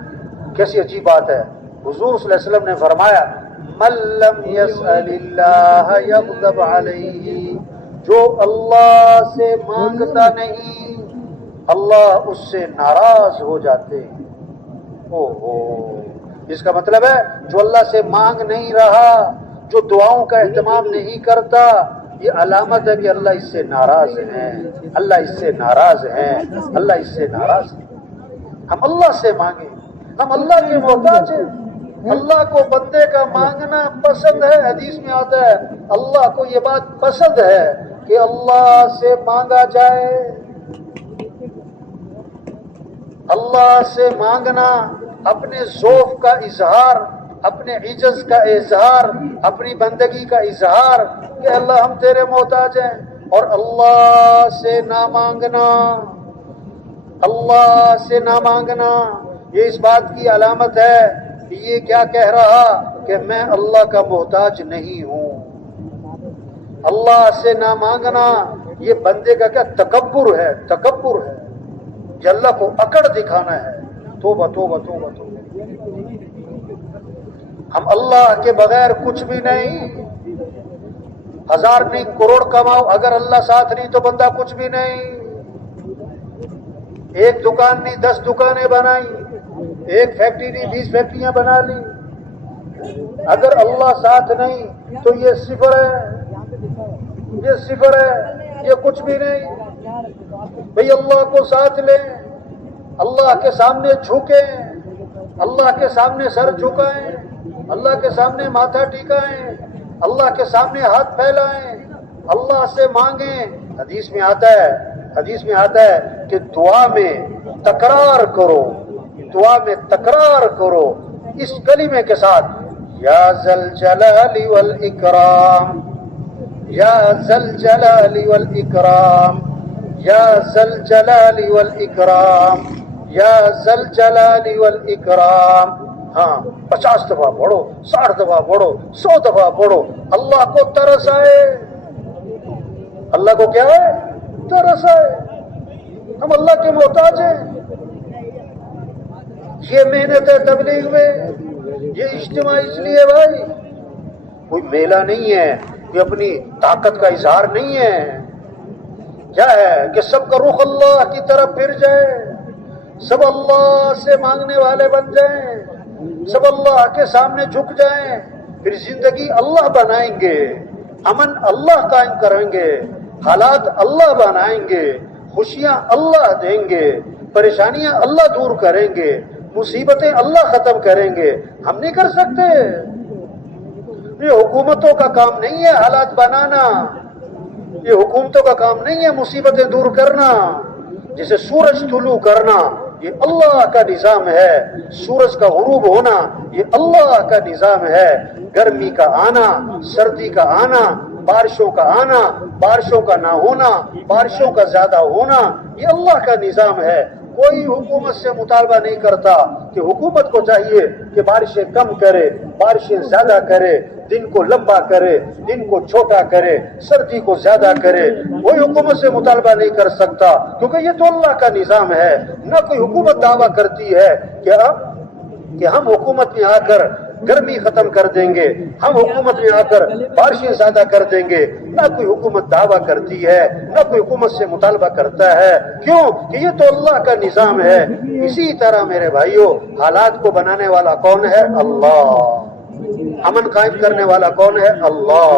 کیسی عجیب بات ہے. حضور صلی اللہ علیہ وسلم نے فرمایا من لم يسأل اللہ یغضب علیہ. جو اللہ سے مانگتا نہیں اللہ اس سے ناراض ہو جاتے ہیں. اس کا مطلب ہے جو اللہ سے مانگ نہیں رہا، جو دعاؤں کا اہتمام نہیں کرتا، یہ علامت ہے کہ اللہ اس سے ناراض ہیں، اللہ اس سے ناراض ہیں، اللہ اس سے ناراض ہیں. ہم اللہ سے مانگیں، ہم اللہ کے محتاج ہیں. اللہ کو بندے کا مانگنا پسند ہے. حدیث میں آتا ہے اللہ کو یہ بات پسند ہے کہ اللہ سے مانگا جائے. اللہ سے مانگنا اپنے ذوق کا اظہار، اپنے عجز کا اظہار، اپنی بندگی کا اظہار کہ اللہ ہم تیرے محتاج ہیں. اور اللہ سے نہ مانگنا، اللہ سے نہ مانگنا یہ اس بات کی علامت ہے کہ یہ کیا کہہ رہا کہ میں اللہ کا محتاج نہیں ہوں. اللہ سے نہ مانگنا یہ بندے کا کیا تکبر ہے، تکبر ہے، کہ اللہ کو اکڑ دکھانا ہے. توبہ توبہ توبہ توبہ. ہم اللہ کے بغیر کچھ بھی نہیں. 1000 نہیں کروڑ کماؤ، اگر اللہ ساتھ نہیں تو بندہ کچھ بھی نہیں. 1 دکان نہیں 10 دکانیں بنائی، 1 فیکٹری نہیں 20 فیکٹریاں بنا لی، اگر اللہ ساتھ نہیں تو یہ صفر ہے، یہ صفر ہے، یہ کچھ بھی نہیں. بھئی اللہ کو ساتھ لیں، اللہ کے سامنے جھکیں، اللہ کے سامنے سر جھکائیں، اللہ کے سامنے ماتھا ٹیکائیں، اللہ کے سامنے ہاتھ پھیلائیں، اللہ سے مانگیں. حدیث میں آتا ہے کہ دعا میں تکرار کرو، دعا میں تکرار کرو اس کلمے کے ساتھ، یا ذل جلال والاکرام، یا ذل جلال والاکرام، یا ذل جلال والاکرام، یا ذل جلال والاکرام. ہاں 50 دفعہ پڑھو، 60 دفعہ پڑھو، 100 دفعہ پڑھو. اللہ کو ترس آئے، اللہ کو کیا ہے؟ ترس آئے. ہم اللہ کے محتاج ہیں. یہ محنت ہے تبلیغ میں، یہ اجتماع اس لیے بھائی کوئی میلہ نہیں ہے، یہ اپنی طاقت کا اظہار نہیں ہے. کیا ہے کہ سب کا رخ اللہ کی طرف پھر جائے، سب اللہ سے مانگنے والے بن جائیں، سب اللہ کے سامنے جھک جائیں. پھر زندگی اللہ بنائیں گے، امن اللہ قائم کریں گے، حالات اللہ بنائیں گے، خوشیاں اللہ دیں گے، پریشانیاں اللہ دور کریں گے، مصیبتیں اللہ ختم کریں گے. ہم نہیں کر سکتے. یہ حکومتوں کا کام نہیں ہے حالات بنانا، یہ حکومتوں کا کام نہیں ہے مصیبتیں دور کرنا. جیسے سورج طلوع کرنا یہ اللہ کا نظام ہے، سورج کا غروب ہونا یہ اللہ کا نظام ہے، گرمی کا آنا، سردی کا آنا، بارشوں کا آنا، بارشوں کا نہ ہونا، بارشوں کا زیادہ ہونا یہ اللہ کا نظام ہے. کوئی حکومت سے مطالبہ نہیں کرتا کہ حکومت کو چاہیے کہ بارشیں کم کرے، بارشیں زیادہ کرے، دن کو لمبا کرے، دن کو چھوٹا کرے، سردی کو زیادہ کرے. کوئی حکومت سے مطالبہ نہیں کر سکتا کیونکہ یہ تو اللہ کا نظام ہے. نہ کوئی حکومت دعویٰ کرتی ہے کہ ہم حکومت میں آ کر گرمی ختم کر دیں گے، ہم حکومت میں آ کر بارشیں زیادہ کر دیں گے. نہ کوئی حکومت دعویٰ کرتی ہے، نہ کوئی حکومت سے مطالبہ کرتا ہے. کیوں کہ یہ تو اللہ کا نظام ہے. اسی طرح میرے بھائیوں حالات کو بنانے والا کون ہے؟ اللہ. امن قائم کرنے والا کون ہے؟ اللہ.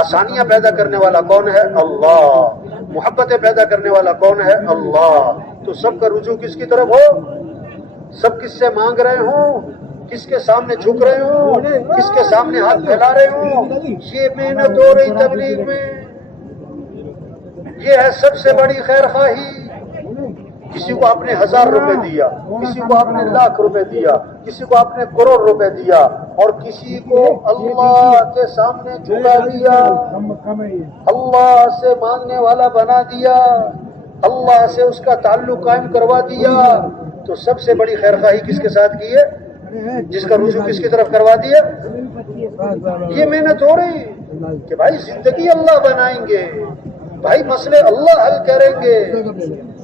آسانیاں پیدا کرنے والا کون ہے؟ اللہ. محبتیں پیدا کرنے والا کون ہے؟ اللہ. تو سب کا رجوع کس کی طرف ہو؟ سب کس سے مانگ رہے ہوں؟ کس کے سامنے جھک رہے ہوں؟ کس کے سامنے ہاتھ پھیلا رہے ہوں؟ یہ محنت ہو رہی تبلیغ میں. یہ ہے سب سے بڑی خیر خواہی. کسی کو آپ نے 1000 روپے دیا، کسی کو آپ نے 1,00,000 روپے دیا، کسی کو آپ نے کروڑ روپے دیا، اور کسی کو اللہ کے سامنے جھکا دیا، اللہ سے مانگنے والا بنا دیا، اللہ سے اس کا تعلق قائم کروا دیا. تو سب سے بڑی خیر خواہی کس کے ساتھ کی ہے؟ جس کا رجوع کس کی طرف کروا دیا. یہ محنت ہو رہی کہ بھائی زندگی اللہ بنائیں گے، بھائی مسئلے اللہ حل کریں گے،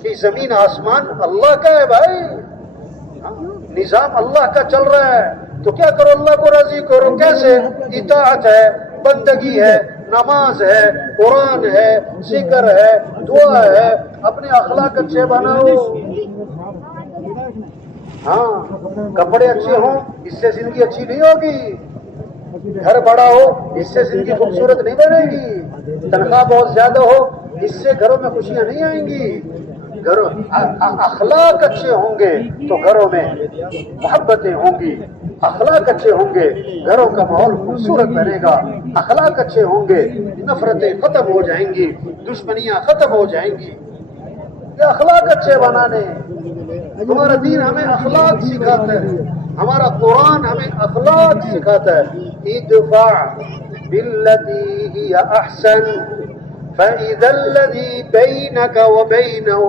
کہ زمین آسمان اللہ کا ہے بھائی، نظام اللہ کا چل رہا ہے. تو کیا کرو؟ اللہ کو راضی کرو. کیسے؟ اطاعت ہے، بندگی ہے، نماز ہے، قرآن ہے، ذکر ہے، دعا ہے. اپنے اخلاق اچھے بناؤ. ہاں کپڑے اچھے ہوں اس سے زندگی اچھی نہیں ہوگی، گھر بڑا ہو اس سے زندگی خوبصورت نہیں بنے گی، تنخواہ بہت زیادہ ہو اس سے گھروں میں خوشیاں نہیں آئیں گی. گھروں اخلاق اچھے ہوں گے تو گھروں میں محبتیں ہوں گی، اخلاق اچھے ہوں گے گھروں کا ماحول خوبصورت بنے گا، اخلاق اچھے ہوں گے نفرتیں ختم ہو جائیں گی، دشمنیاں ختم ہو جائیں گی۔ یہ اخلاق اچھے بنانے، ہمارا دین ہمیں اخلاق سکھاتا ہے، ہمارا قرآن ہمیں اخلاق سکھاتا ہے۔ ادفع بالتی ہی احسن فإذا الذي بينك وبينه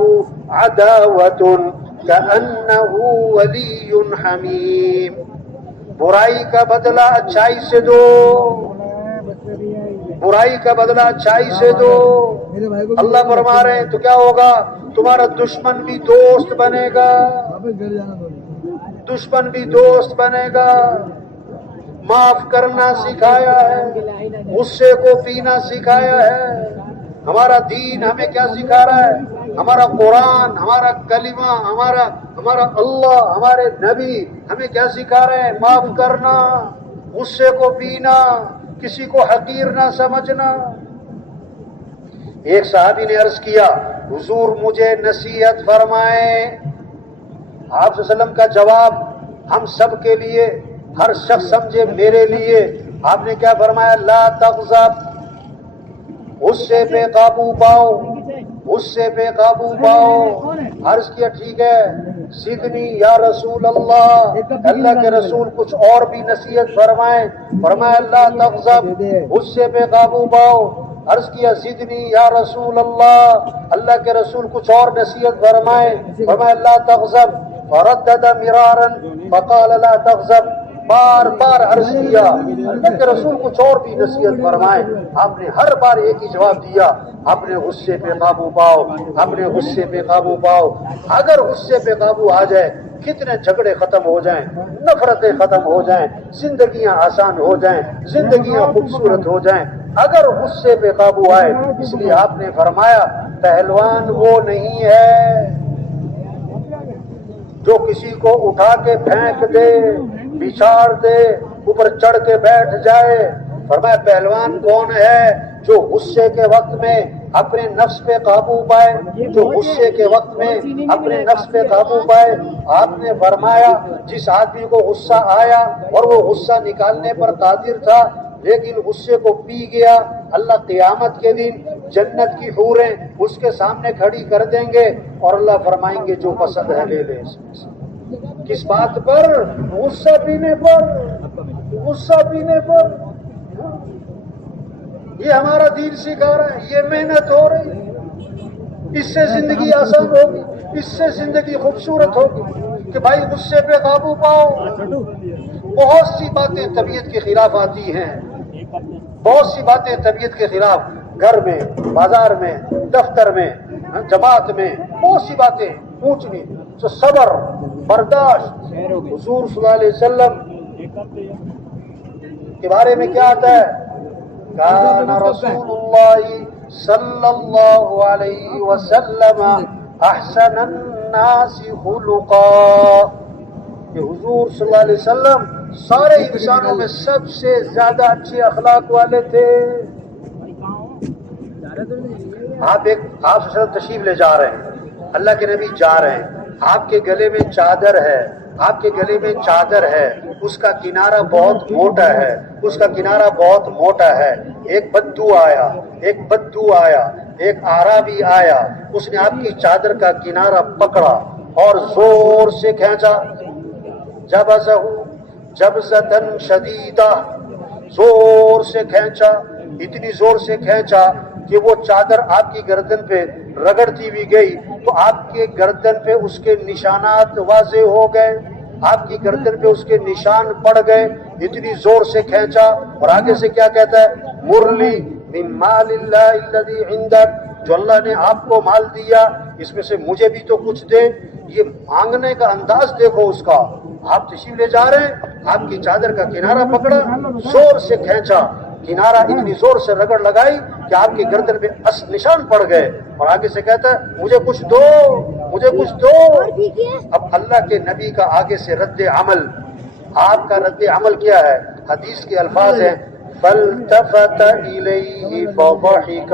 عداوة كأنه ولي حميم۔ برائی کا بدلہ اچھائی سے دو، برائی کا بدلہ اچھائی سے دو۔ اللہ فرما رہے ہیں تو کیا ہوگا؟ تمہارا دشمن بھی دوست بنے گا، دشمن بھی دوست بنے گا۔ معاف کرنا سکھایا ہے، غصے کو پینا سکھایا ہے۔ ہمارا دین ہمیں کیا سکھا رہا ہے؟ ہمارا قرآن، ہمارا کلمہ، ہمارا اللہ، ہمارے نبی ہمیں کیا سکھا رہے ہیں؟ معاف کرنا، غصے کو پینا، کسی کو حقیر نہ سمجھنا۔ ایک صحابی نے عرض کیا حضور مجھے نصیحت فرمائیں۔ آپ صلی اللہ علیہ وسلم کا جواب ہم سب کے لیے، ہر شخص سمجھے میرے لیے، آپ نے کیا فرمایا؟ لا تغضب، غصے پہ قابو پاؤ، غصے پہ قابو پاؤ۔ عرض کیا ٹھیک ہے، زدنی یا رسول اللہ، اللہ کے رسول کچھ اور بھی نصیحت فرمائیں۔ فرمایا لا تغضب، غصے پہ قابو پاؤ۔ عرض کیا زدنی یا رسول اللہ کے رسول کچھ اور نصیحت فرمائیں۔ فرمایا لا تغضب، فردد مرارا فقال لا تغضب، بار بار عرض کیا اللہ کے رسول کچھ اور بھی نصیحت فرمائیں۔ آپ نے ہر بار ایک ہی جواب دیا، اپنے غصے پہ قابو پاؤ، اپنے غصے پہ قابو پاؤ۔ اگر غصے پہ قابو آ جائے کتنے جھگڑے ختم ہو جائیں، نفرتیں ختم ہو جائیں، زندگیاں آسان ہو جائیں، زندگیاں خوبصورت ہو جائیں اگر غصے پہ قابو آئے۔ اس لیے آپ نے فرمایا پہلوان وہ نہیں ہے جو کسی کو اٹھا کے پھینک دے، بچھاڑ دے، اوپر چڑھ کے بیٹھ جائے۔ فرمایا پہلوان کون ہے؟ جو غصے کے وقت میں اپنے نفس پہ قابو پائے، جو غصے کے وقت میں اپنے نفس پہ قابو پائے۔ آپ نے فرمایا جس آدمی کو غصہ آیا اور وہ غصہ نکالنے پر قادر تھا لیکن غصے کو پی گیا، اللہ قیامت کے دن جنت کی حوریں اس کے سامنے کھڑی کر دیں گے اور اللہ فرمائیں گے جو پسند ہے لے لے اس میں سے۔ کس بات پر؟ غصہ پینے پر، غصہ پینے پر۔ یہ ہمارا دین سکھا رہا ہے، یہ محنت ہو رہی ہے، اس سے زندگی آسان ہوگی، اس سے زندگی خوبصورت ہوگی کہ بھائی غصے پہ قابو پاؤ۔ بہت سی باتیں طبیعت کے خلاف آتی ہیں، بہت سی باتیں طبیعت کے خلاف، گھر میں، بازار میں، دفتر میں، جماعت میں، بہت سی باتیں اونچ نیچ، تو صبر، برداشت۔ حضور صلی اللہ علیہ وسلم کے بارے میں کیا آتا ہے؟ کان رسول اللہ صلی اللہ علیہ وسلم احسن الناس خلقا، کہ حضور صلی اللہ علیہ وسلم سارے انسانوں میں سب سے زیادہ اچھے اخلاق والے تھے۔ آپ تشریف لے جا رہے ہیں، اللہ کے نبی جا رہے ہیں، آپ کے گلے میں چادر ہے، آپ کے گلے میں چادر ہے، اس کا کنارہ بہت موٹا ہے، اس کا کنارہ بہت موٹا ہے۔ ایک بدو آیا، ایک اعرابی آیا، اس نے آپ کی چادر کا کنارہ پکڑا اور زور سے کھینچا، جبزہ جبزۃ شدیدہ، زور سے کھینچا، اتنی زور سے کھینچا کہ وہ چادر آپ کی گردن پہ رگڑتی بھی گئی تو آپ کے گردن پہ اس کے نشانات واضح ہو گئے، آپ کی گردن پہ اس کے نشان پڑ گئے، اتنی زور سے کھینچا۔ اور آگے سے کیا کہتا ہے؟ مرلی من مال اللہ الذی عندک، جو اللہ نے آپ کو مال دیا اس میں سے مجھے بھی تو کچھ دے۔ یہ مانگنے کا انداز دیکھو اس کا۔ آپ تشریف لے جا رہے ہیں، آپ کی چادر کا کنارہ پکڑا، زور سے کھینچا، کنارہ اتنی زور سے رگڑ لگائی کہ آپ کی گردن پہ نشان پڑ گئے، اور آگے سے کہتا ہے مجھے کچھ دو، مجھے کچھ دو۔ اب اللہ کے نبی کا آگے سے رد عمل، آپ کا رد عمل کیا ہے؟ حدیث کے الفاظ ہیں فَالْتَفَتَ إِلَيْهِ فَضَحِكَ،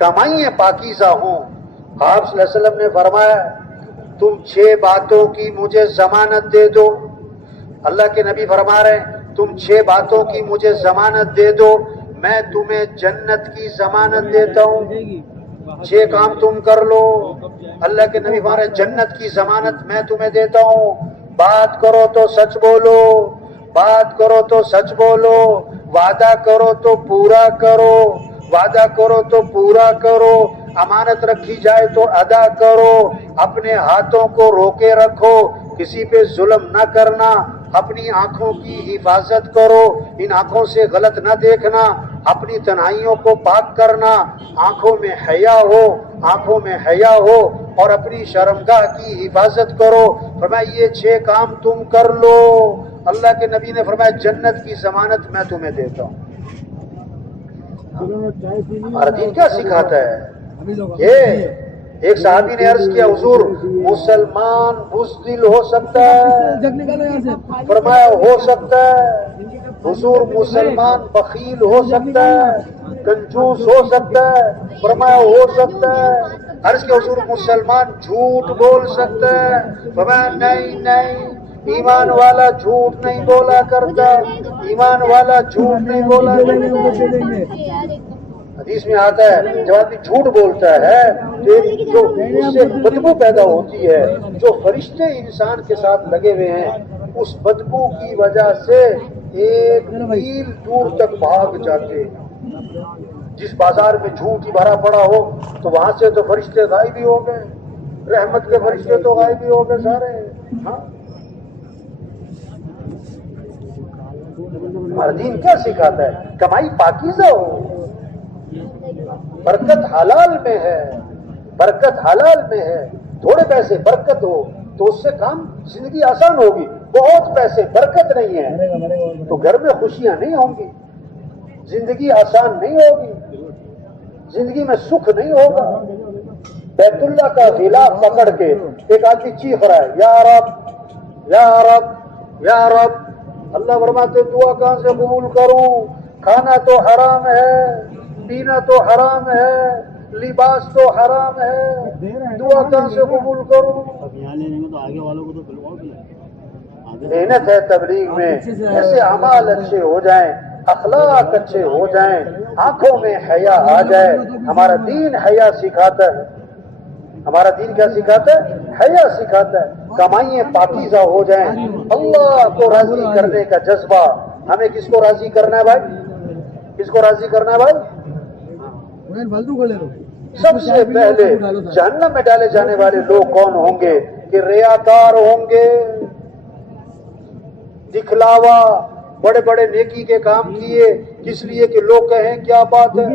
کمائیں پاکیزہ ہوں. آپ صلی اللہ علیہ وسلم نے فرمایا تم 6 باتوں کی مجھے ضمانت دے دو. اللہ کے نبی فرما رہے ہیں تم 6 باتوں کی مجھے ضمانت دے دو, میں تمہیں جنت کی ضمانت دیتا ہوں. 6 کام تم کر لو, اللہ کے نبی فرما رہے ہیں جنت کی ضمانت میں تمہیں دیتا ہوں. بات کرو تو سچ بولو, بات کرو تو سچ بولو, وعدہ کرو تو پورا کرو, وعدہ کرو تو پورا کرو, امانت رکھی جائے تو ادا کرو, اپنے ہاتھوں کو روکے رکھو, کسی پہ ظلم نہ کرنا, اپنی آنکھوں کی حفاظت کرو, ان آنکھوں سے غلط نہ دیکھنا, اپنی تنہائیوں کو پاک کرنا, آنکھوں میں حیا ہو, آنکھوں میں حیا ہو, اور اپنی شرمگاہ کی حفاظت کرو. فرمایا یہ 6 کام تم کر لو, اللہ کے نبی نے فرمایا جنت کی ضمانت میں تمہیں دیتا ہوں. ہمارا دین کیا سکھاتا ہے؟ یہ ایک صحابی نے عرض کیا حضور مسلمان بزدل ہو سکتا ہے؟ فرمایا ہو سکتا ہے. حضور مسلمان بخیل ہو سکتا ہے, کنجوس ہو سکتا ہے؟ فرمایا ہو سکتا ہے. عرض کیا حضور مسلمان جھوٹ بول سکتا ہے؟ فرمایا نہیں نہیں, ایمان والا جھوٹ نہیں بولا کرتا, ایمان والا جھوٹ نہیں بولا کرتا. حدیث میں آتا ہے جب آدمی جھوٹ بولتا ہے تو جو اس سے بدبو پیدا ہوتی ہے, جو فرشتے انسان کے ساتھ لگے ہوئے ہیں اس بدبو کی وجہ سے 1 میل دور تک بھاگ جاتے ہیں. جس بازار میں جھوٹ ہی بھرا پڑا ہو تو وہاں سے تو فرشتے غائب ہی ہو گئے, رحمت کے فرشتے تو غائب ہی ہو گئے سارے. ہاں ہمارا دین کیا سکھاتا ہے؟ کمائی پاکیزہ ہو, برکت حلال میں ہے, برکت حلال میں ہے. تھوڑے پیسے برکت ہو تو اس سے کام زندگی آسان ہوگی, بہت پیسے برکت نہیں ہے تو گھر میں خوشیاں نہیں ہوں گی, زندگی آسان نہیں ہوگی, زندگی میں سکھ نہیں ہوگا. بیت اللہ کا غلاف پکڑ کے ایک آدمی چیخ رہا ہے یا رب یا رب یا رب, اللہ فرماتے دعا کہاں سے قبول کروں؟ کھانا تو حرام ہے, پینا تو حرام ہے, لباس تو حرام ہے, دعا کہاں سے قبول کروں؟ محنت ہے تبلیغ میں, ایسے اعمال اچھے ہو جائیں, اخلاق اچھے ہو جائیں, آنکھوں میں حیا آ جائے. ہمارا دین حیا سکھاتا ہے, ہمارا دین کیا سکھاتا ہے؟ حیا سکھاتا ہے. کمائیں پاکیزہ ہو جائیں, اللہ کو راضی کرنے کا جذبہ. ہمیں کس کو راضی کرنا ہے بھائی؟ کس کو راضی کرنا ہے بھائی؟ سب سے پہلے جہنم میں ڈالے جانے والے لوگ کون ہوں گے؟ کہ ریاکار ہوں گے, دکھلاوا, بڑے بڑے نیکی کے کام کیے کس لیے کہ لوگ کہیں کیا بات ہے,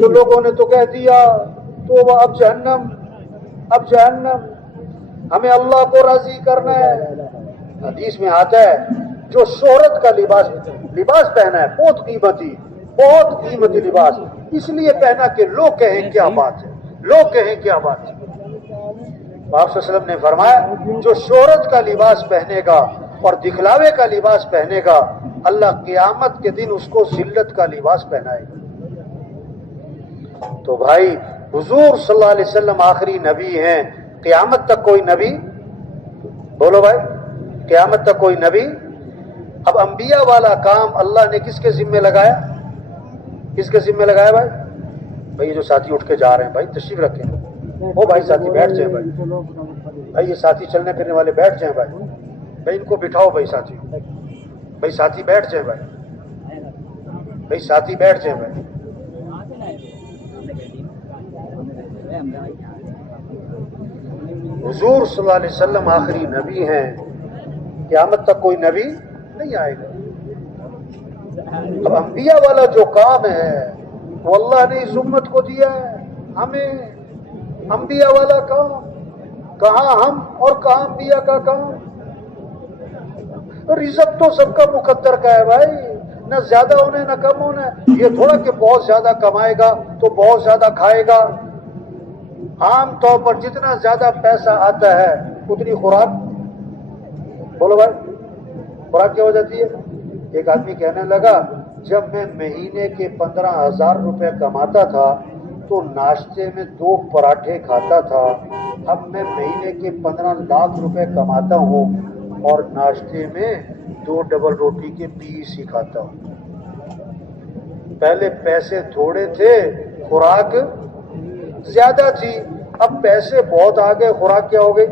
تو لوگوں نے تو کہہ دیا تو وہ اب جہنم, اب جہنم. ہمیں اللہ کو راضی کرنا ہے. حدیث میں آتا ہے جو شہرت کا لباس پہنا ہے, بہت قیمتی, بہت قیمتی لباس, اس لیے پہنا کہ لوگ کہیں کیا بات ہے, لوگ کہیں کیا بات ہے. آپ صلی اللہ علیہ وسلم نے فرمایا جو شہرت کا لباس پہنے گا اور دکھلاوے کا لباس پہنے گا, اللہ قیامت کے دن اس کو ذلت کا لباس پہنائے گا. تو بھائی حضور صلی اللہ علیہ وسلم آخری نبی ہیں, قیامت تک کوئی نبی, بولو بھائی, قیامت تک کوئی نبی. اب انبیاء والا کام اللہ نے کس کے ذمے لگایا؟ کس کے ذمے لگایا بھائی؟ بھائی جو ساتھی اٹھ کے جا رہے ہیں بھائی تشریف رکھیں, وہ بھائی ساتھی بیٹھ جائیں بھائی, بھائی یہ ساتھی چلنے پھرنے والے بیٹھ جائیں بھائی, بھائی ان کو بٹھاؤ بھائی ساتھی, بھائی ساتھی بیٹھ جائیں بھائی, بھائی ساتھی بیٹھ جائیں بھائی. حضور صلی اللہ علیہ وسلم آخری نبی ہیں, قیامت تک کوئی نبی نہیں آئے گا. اب انبیاء والا جو کام ہے وہ اللہ نے اس امت کو دیا ہے ہمیں, انبیاء والا کام. کہاں ہم اور کہاں انبیاء کا کام؟ رزق تو سب کا مقدر کا ہے بھائی, نہ زیادہ ہونا نہ کم ہونا. یہ تھوڑا کہ بہت زیادہ کمائے گا تو بہت زیادہ کھائے گا. عام طور پر جتنا زیادہ پیسہ آتا ہے اتنی خوراک, بولو بھائی, خوراک کیا ہو جاتی ہے؟ ایک آدمی کہنے لگا جب میں مہینے کے 15,000 روپے کماتا تھا تو ناشتے میں 2 پراٹھے کھاتا تھا، اب میں مہینے کے 15 لاکھ روپے کماتا ہوں اور ناشتے میں 2 ڈبل روٹی کے پیس ہی کھاتا ہوں۔ پہلے پیسے تھوڑے تھے، خوراک زیادہ تھی، اب پیسے بہت آ گئے، خوراک کیا ہو گئی؟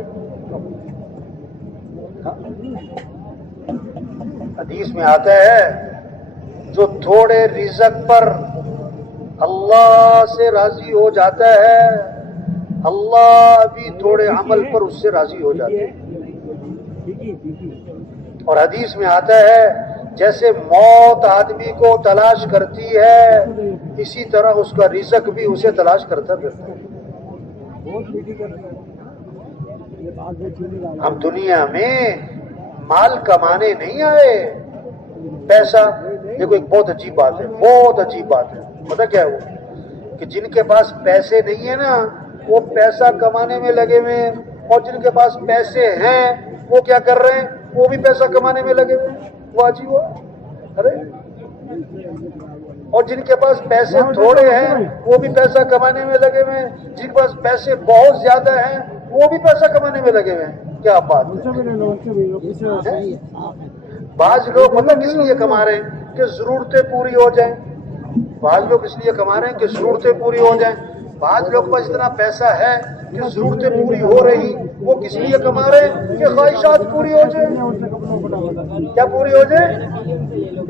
حدیث میں آتا ہے جو تھوڑے رزق پر اللہ سے راضی ہو جاتا ہے، اللہ بھی تھوڑے عمل پر اس سے راضی ہو جاتے ہیں۔ اور حدیث میں آتا ہے جیسے موت آدمی کو تلاش کرتی ہے، اسی طرح اس کا رزق بھی اسے تلاش کرتا پھرتا ہے۔ ہم دنیا میں مال کمانے نہیں آئے، پیسہ۔ دیکھو ایک بہت عجیب بات ہے، بہت عجیب بات ہے، پتہ کیا ہے وہ؟ کہ جن کے پاس پیسے نہیں ہیں نا وہ پیسہ کمانے میں لگے ہوئے ہیں، اور جن کے پاس پیسے ہیں وہ کیا کر رہے ہیں؟ وہ بھی پیسہ کمانے میں لگے ہوئے ہیں۔ وہ عجیب ہوا، ارے اور جن کے پاس پیسے تھوڑے ہیں وہ بھی پیسہ کمانے میں لگے ہوئے ہیں، جن کے پاس پیسے بہت زیادہ ہیں وہ بھی پیسہ کمانے میں لگے ہوئے ہیں۔ کیا بات ہے؟ بعض لوگ پتہ کس لیے کما رہے ہیں؟ کہ ضرورتیں پوری ہو جائیں۔ بعض لوگ اس لیے کما رہے ہیں کہ ضرورتیں پوری ہو جائیں۔ بعض لوگ پاس اتنا پیسہ ہے کہ ضرورتیں پوری ہو رہی، وہ کس لیے کما رہے ہیں؟ کہ خواہشات پوری ہو جائیں۔ کیا پوری ہو جائے؟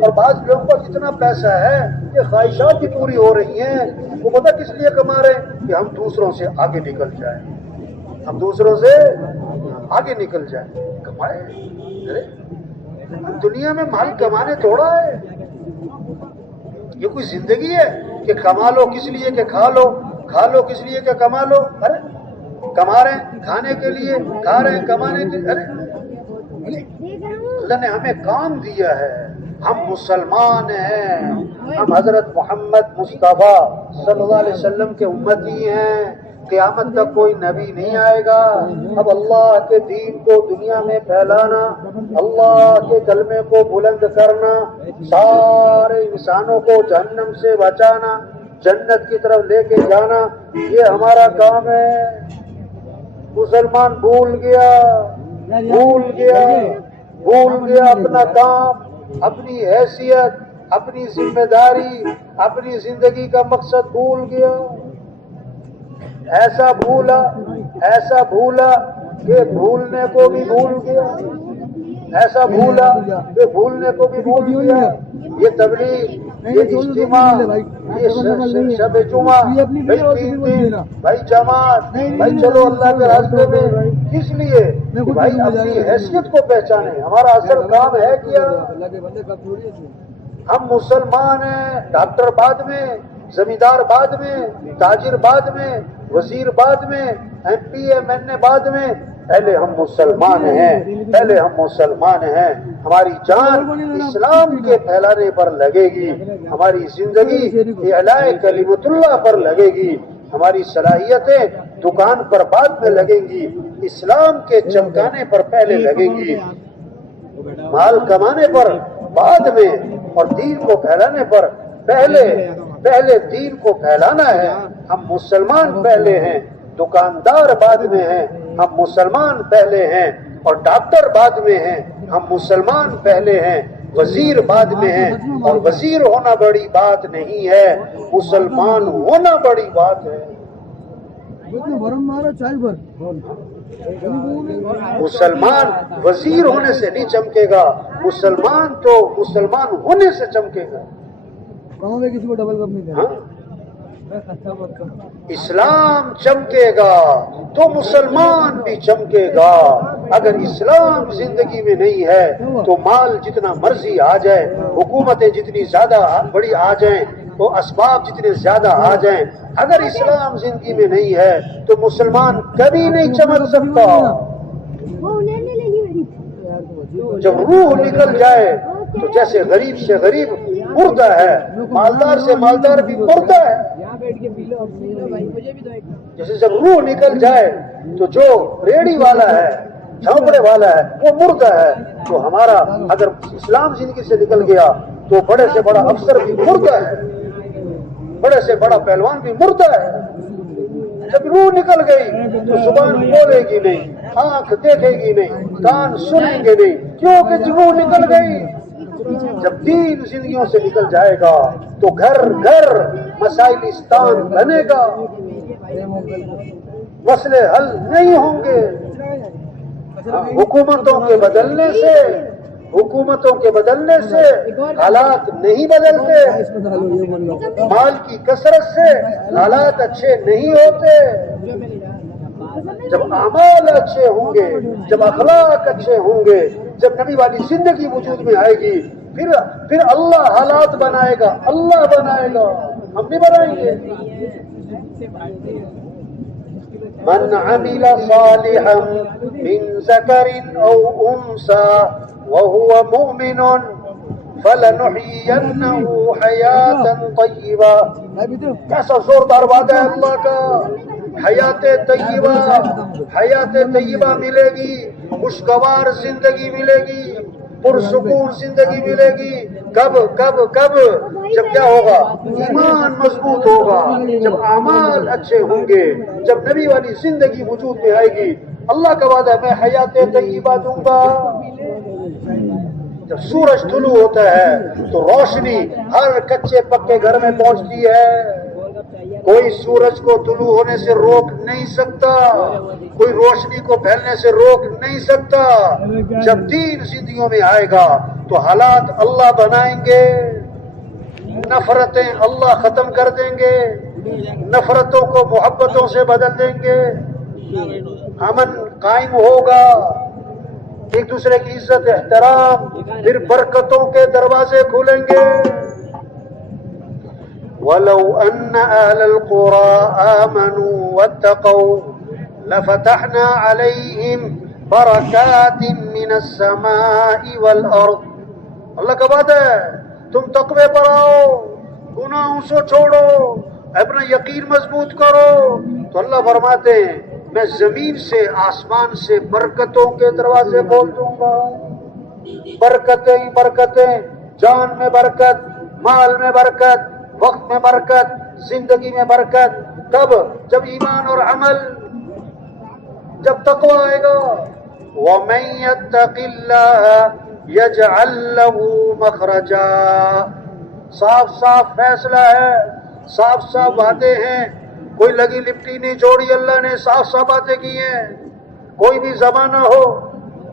اور بعض لوگوں کو اتنا پیسہ ہے کہ خواہشات بھی پوری ہو رہی ہیں، وہ پتہ کس لیے کما رہے ہیں؟ کہ ہم دوسروں سے آگے نکل جائیں، ہم دوسروں سے آگے نکل جائیں۔ کمائے، دنیا میں مال کمانے تھوڑا ہے، یہ کوئی زندگی ہے کہ کما لو کس لیے کہ کھا لو، کھا لو کس لیے کہ کما لو؟ ارے کما رہے ہیں کھانے کے لیے، کھا رہے ہیں کمانے کے لیے۔ ارے اللہ نے ہمیں کام دیا ہے، ہم مسلمان ہیں، ہم حضرت محمد مصطفیٰ صلی اللہ علیہ وسلم کے امتی ہیں، قیامت تک کوئی نبی نہیں آئے گا۔ اب اللہ کے دین کو دنیا میں پھیلانا، اللہ کے کلمے کو بلند کرنا، سارے انسانوں کو جہنم سے بچانا، جنت کی طرف لے کے جانا، یہ ہمارا کام ہے۔ مسلمان بھول گیا اپنا کام، اپنی حیثیت، اپنی ذمہ داری، اپنی زندگی کا مقصد بھول گیا۔ ایسا بھولا کہ بھولنے کو بھی بھول گیا، ایسا بھولا کہ بھولنے کو بھی بھول گیا۔ یہ تبلیغ، یہ اجتماع، یہ شب جمعہ، بھائی 3 دن، بھائی جماعت، بھائی چلو اللہ کے راستے میں، کس لیے؟ کہ بھائی اپنی حیثیت کو پہچانے۔ ہمارا اصل کام ہے کیا؟ ہم مسلمان ہیں، ڈاکٹر بعد میں، زمیندار بعد میں، تاجر بعد میں، وزیر بعد میں، MP MNA بعد میں، پہلے ہم مسلمان ہیں۔ ہماری جان اسلام کے پھیلانے پر لگے گی، ہماری زندگی اعلاء کلمت اللہ پر لگے گی، ہماری صلاحیتیں دکان پر بعد میں لگیں گی، اسلام کے چمکانے پر پہلے لگیں گی، مال کمانے پر بعد میں، اور دین کو پھیلانے پر پہلے دین کو پھیلانا ہے۔ ہم مسلمان پہلے ہیں، دکاندار بعد میں ہیں، ہم مسلمان پہلے ہیں، اور ڈاکٹر بعد میں ہیں، ہم مسلمان پہلے ہیں، وزیر بعد میں ہیں، اور وزیر ہونا بڑی بات نہیں ہے، مسلمان ہونا بڑی بات ہے۔ مسلمان وزیر ہونے سے نہیں چمکے گا، مسلمان تو مسلمان ہونے سے چمکے گا۔ اسلام چمکے گا تو مسلمان بھی چمکے گا۔ اگر اسلام زندگی میں نہیں ہے تو مال جتنا مرضی آ جائے، حکومتیں جتنی زیادہ بڑی آ جائیں، تو اسباب جتنے زیادہ آ جائیں، اگر اسلام زندگی میں نہیں ہے تو مسلمان کبھی نہیں چمک سکتا۔ جب روح نکل جائے تو جیسے غریب سے غریب مردہ ہے، مالدار سے مالدار بھی مردہ ہے۔ جیسے جب روح نکل جائے تو جو ریڑھی والا ہے، جھونپڑے والا ہے، وہ مردہ ہے۔ تو ہمارا اگر اسلام زندگی سے نکل گیا تو بڑے سے بڑا افسر بھی مردہ ہے۔ بڑے سے بڑا پہلوان بھی مردہ ہے. جب روح نکل گئی تو زبان بولے گی نہیں, آنکھ دیکھے گی نہیں, کان سنیں گے نہیں, کیونکہ روح نکل گئی. جب دین زندگیوں سے نکل جائے گا تو گھر گھر مسائلستان بنے گا, مسئلے حل نہیں ہوں گے. حکومتوں کے بدلنے سے حالات نہیں بدلتے, مال کی کثرت سے حالات اچھے نہیں ہوتے. جب اعمال اچھے ہوں گے, جب اخلاق اچھے ہوں گے, جب نبی والی زندگی وجود میں آئے گی, پھر اللہ حالات بنائے گا, اللہ بنائے گا, ہم نہیں بنائیں گے. من عمل صالحا من ذکر او انثى وهو مؤمن فلنحيينه حیاتا طیبہ. کیسا زوردار وعدہ ہے اللہ کا. حیات طیبہ ملے گی, خوشگوار زندگی ملے گی, پرسکون زندگی ملے گی. کب جب کیا ہوگا؟ ایمان مضبوط ہوگا, جب اعمال اچھے ہوں گے, جب نبی والی زندگی وجود میں آئے گی. اللہ کا وعدہ ہے میں حیات طیبہ دوں گا. جب سورج طلوع ہوتا ہے تو روشنی ہر کچے پکے گھر میں پہنچتی ہے. کوئی سورج کو طلوع ہونے سے روک نہیں سکتا, کوئی روشنی کو پھیلنے سے روک نہیں سکتا. جب دین زندگیوں میں آئے گا تو حالات اللہ بنائیں گے, نفرتیں اللہ ختم کر دیں گے, نفرتوں کو محبتوں سے بدل دیں گے, امن قائم ہوگا, ایک دوسرے کی عزت احترام, پھر برکتوں کے دروازے کھولیں گے. وَلَوْ أَنَّ أَهْلَ الْقُرَىٰ آمَنُوا وَاتَّقَوْا لَفَتَحْنَا عَلَيْهِمْ بَرَكَاتٍ مِّنَ السَّمَاءِ وَالْأَرْضِ. اللہ کا وعدہ ہے تم تقوی پر آؤ, گناہوں سے چھوڑو, اپنا یقین مضبوط کرو, تو اللہ فرماتے ہیں میں زمین سے آسمان سے برکتوں کے دروازے کھول دوں گا. برکتیں, جان میں برکت, مال میں برکت, وقت میں برکت, زندگی میں برکت. تب جب ایمان اور عمل, جب تقوی آئے گا. وَمَن يَتَّقِ اللَّهَ يَجْعَل لَّهُ مَخْرَجًا. صاف صاف فیصلہ ہے, صاف صاف باتیں ہیں, کوئی لگی لپٹی نہیں چھوڑی. اللہ نے صاف صاف باتیں کی ہیں. کوئی بھی زمانہ ہو,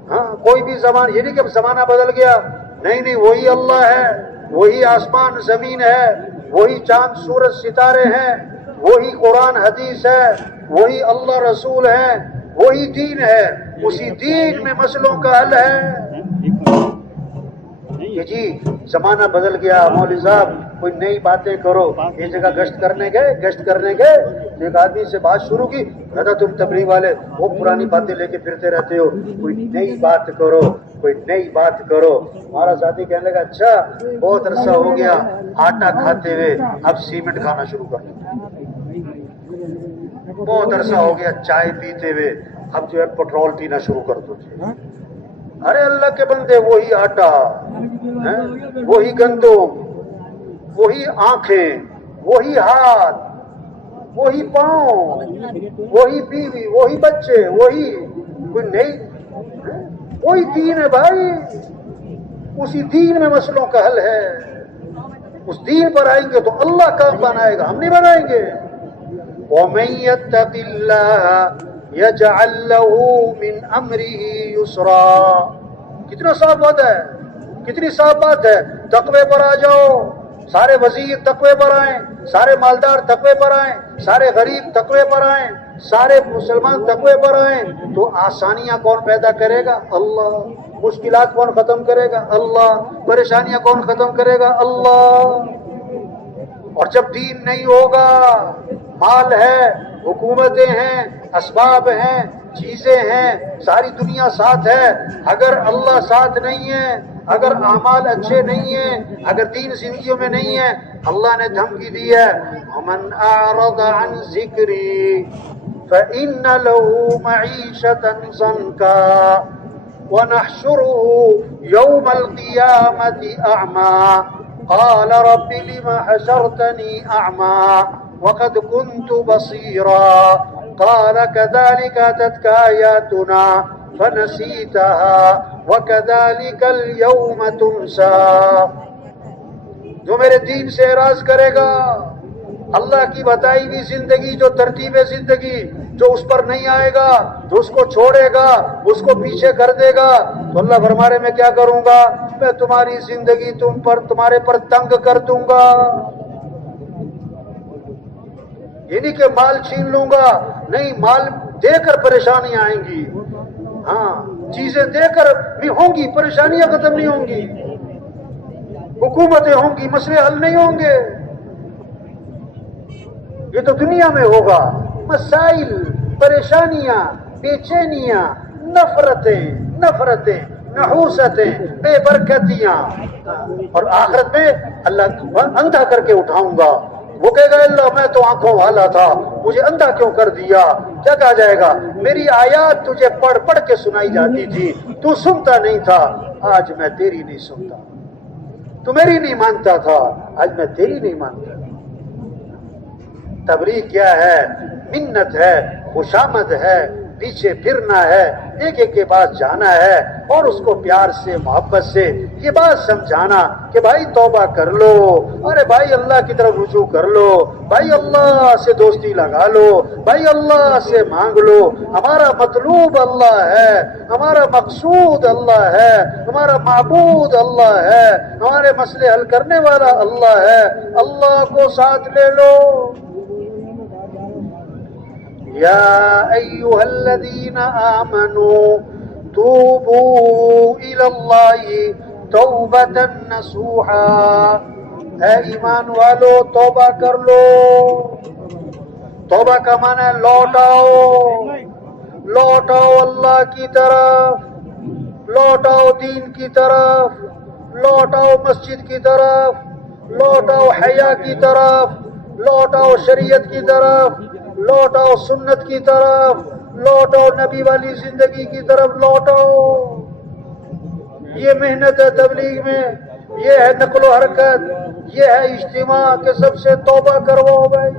ہاں کوئی بھی زمانہ, یہ نہیں کہ زمانہ بدل گیا, نہیں, وہی اللہ ہے, وہی آسمان زمین ہے, وہی چاند سورج ستارے ہیں, وہی قرآن حدیث ہے, وہی اللہ رسول ہے, وہی دین ہے. اسی دین میں مسئلوں کا حل ہے. کہ جی زمانہ بدل گیا, مولوی صاحب کوئی نئی باتیں کرو. یہ جگہ گشت کرنے گئے ایک آدمی سے بات شروع کی, کہتا تم تبلیغ والے وہ پرانی باتیں لے کے پھرتے رہتے ہو, کوئی نئی بات کرو. ہمارا ساتھی کہنے لگا اچھا بہت عرصہ ہو گیا آٹا کھاتے ہوئے, اب سیمنٹ کھانا شروع کر دو. بہت عرصہ ہو گیا چائے پیتے ہوئے, اب جو ہے پٹرول پینا شروع کر دو. ارے اللہ کے بندے, وہی آٹا, وہی گندم, وہی آنکھیں, وہی ہاتھ, وہی پاؤں, وہی بیوی, وہی بچے, وہی کوئی نہیں, وہی دین ہے بھائی. اسی دین میں مسئلوں کا حل ہے. اس دین پر آئیں گے تو اللہ کام بنائے گا, ہم نہیں بنائیں گے. وَمَن يَتَّقِ اللَّهَ يَجْعَل لَّهُ مِنْ أَمْرِهِ يُسْرًا. کتنا صاف بات ہے, کتنی صاف بات ہے. تقوی پر آ جاؤ, سارے وزیر تقوی پر آئیں, سارے مالدار تقوی پر آئیں, سارے غریب تقوی پر آئیں, سارے مسلمان تقوی پر آئیں, تو آسانیاں کون پیدا کرے گا؟ اللہ. مشکلات کون ختم کرے گا؟ اللہ. پریشانیاں کون ختم کرے گا؟ اللہ. اور جب دین نہیں ہوگا, مال ہے, حکومتیں ہیں, اسباب ہیں, چیزیں ہیں, ساری دنیا ساتھ ہے, اگر اللہ ساتھ نہیں ہے, اگر اعمال اچھے نہیں ہیں, اگر دین زندگیوں میں نہیں ہے, اللہ نے دھمکی دی ہے وَمَنْ أَعْرَضَ عَنْ ذِكْرِي فَإِنَّ لَهُ مَعِيشَةً ضَنْكًا وَنَحْشُرُهُ يَوْمَ الْقِيَامَةِ أَعْمَى. قال رب لم حشرتني أعمى وقد كنت بصيرا قال كذلك أتتك آياتنا فنسيتها وكذلك اليوم تنسى. جو میرے دین سے اعراض کرے گا، اللہ کی بتائی ہوئی زندگی جو ترتیب زندگی جو اس پر نہیں آئے گا، جو اس کو چھوڑے گا، اس کو پیچھے کر دے گا، تو اللہ فرما رہے میں کیا کروں گا؟ میں تمہاری زندگی تمہارے پر تنگ کر دوں گا. یہ نہیں کہ مال چھین لوں گا، نہیں، مال دے کر پریشانیاں آئیں گی. ہاں، چیزیں دے کر بھی ہوں گی، پریشانیاں ختم نہیں ہوں گی، حکومتیں ہوں گی، مسئلے حل نہیں ہوں گے. یہ تو دنیا میں ہوگا. مسائل، پریشانیاں، بے چینیاں، نفرتیں، نحوستیں، بے برکتیاں، اور آخرت میں اللہ اندھا کر کے اٹھاؤں گا. وہ کہے گا اللہ میں تو آنکھوں والا تھا، مجھے اندھا کیوں کر دیا؟ کیا کہا جائے گا؟ میری آیات تجھے پڑھ پڑھ کے سنائی جاتی تھی، تو سنتا نہیں تھا، آج میں تیری نہیں سنتا. تو میری نہیں مانتا تھا، آج میں تیری نہیں مانتا. تبلیغ کیا ہے؟ منت ہے، خوشامد ہے، پیچھے پھرنا ہے، ایک ایک کے پاس جانا ہے اور اس کو پیار سے، محبت سے یہ بات سمجھانا کہ بھائی توبہ کر لو، ارے بھائی اللہ کی طرف رجوع کر لو، بھائی اللہ سے دوستی لگا لو، بھائی اللہ سے مانگ لو. ہمارا مطلوب اللہ ہے، ہمارا مقصود اللہ ہے، ہمارا معبود اللہ ہے، ہمارے مسئلے حل کرنے والا اللہ ہے. اللہ کو ساتھ لے لو. یا ایھا الذین آمنوا توبوا الی اللہ توبۃ نصوحا. اے ایمان والو توبہ کر لو. توبہ کا معنی ہے لوٹ آؤ اللہ کی طرف، لوٹ آؤ دین کی طرف، لوٹ آؤ مسجد کی طرف، لوٹ آؤ حیا کی طرف، لوٹ آؤ شریعت کی طرف، لوٹ آؤ سنت کی طرف، لوٹ آؤ نبی والی زندگی کی طرف، لوٹ آؤ. یہ محنت ہے تبلیغ میں، یہ ہے نقل و حرکت، یہ ہے اجتماع کہ سب سے توبہ کرواؤ بھائی،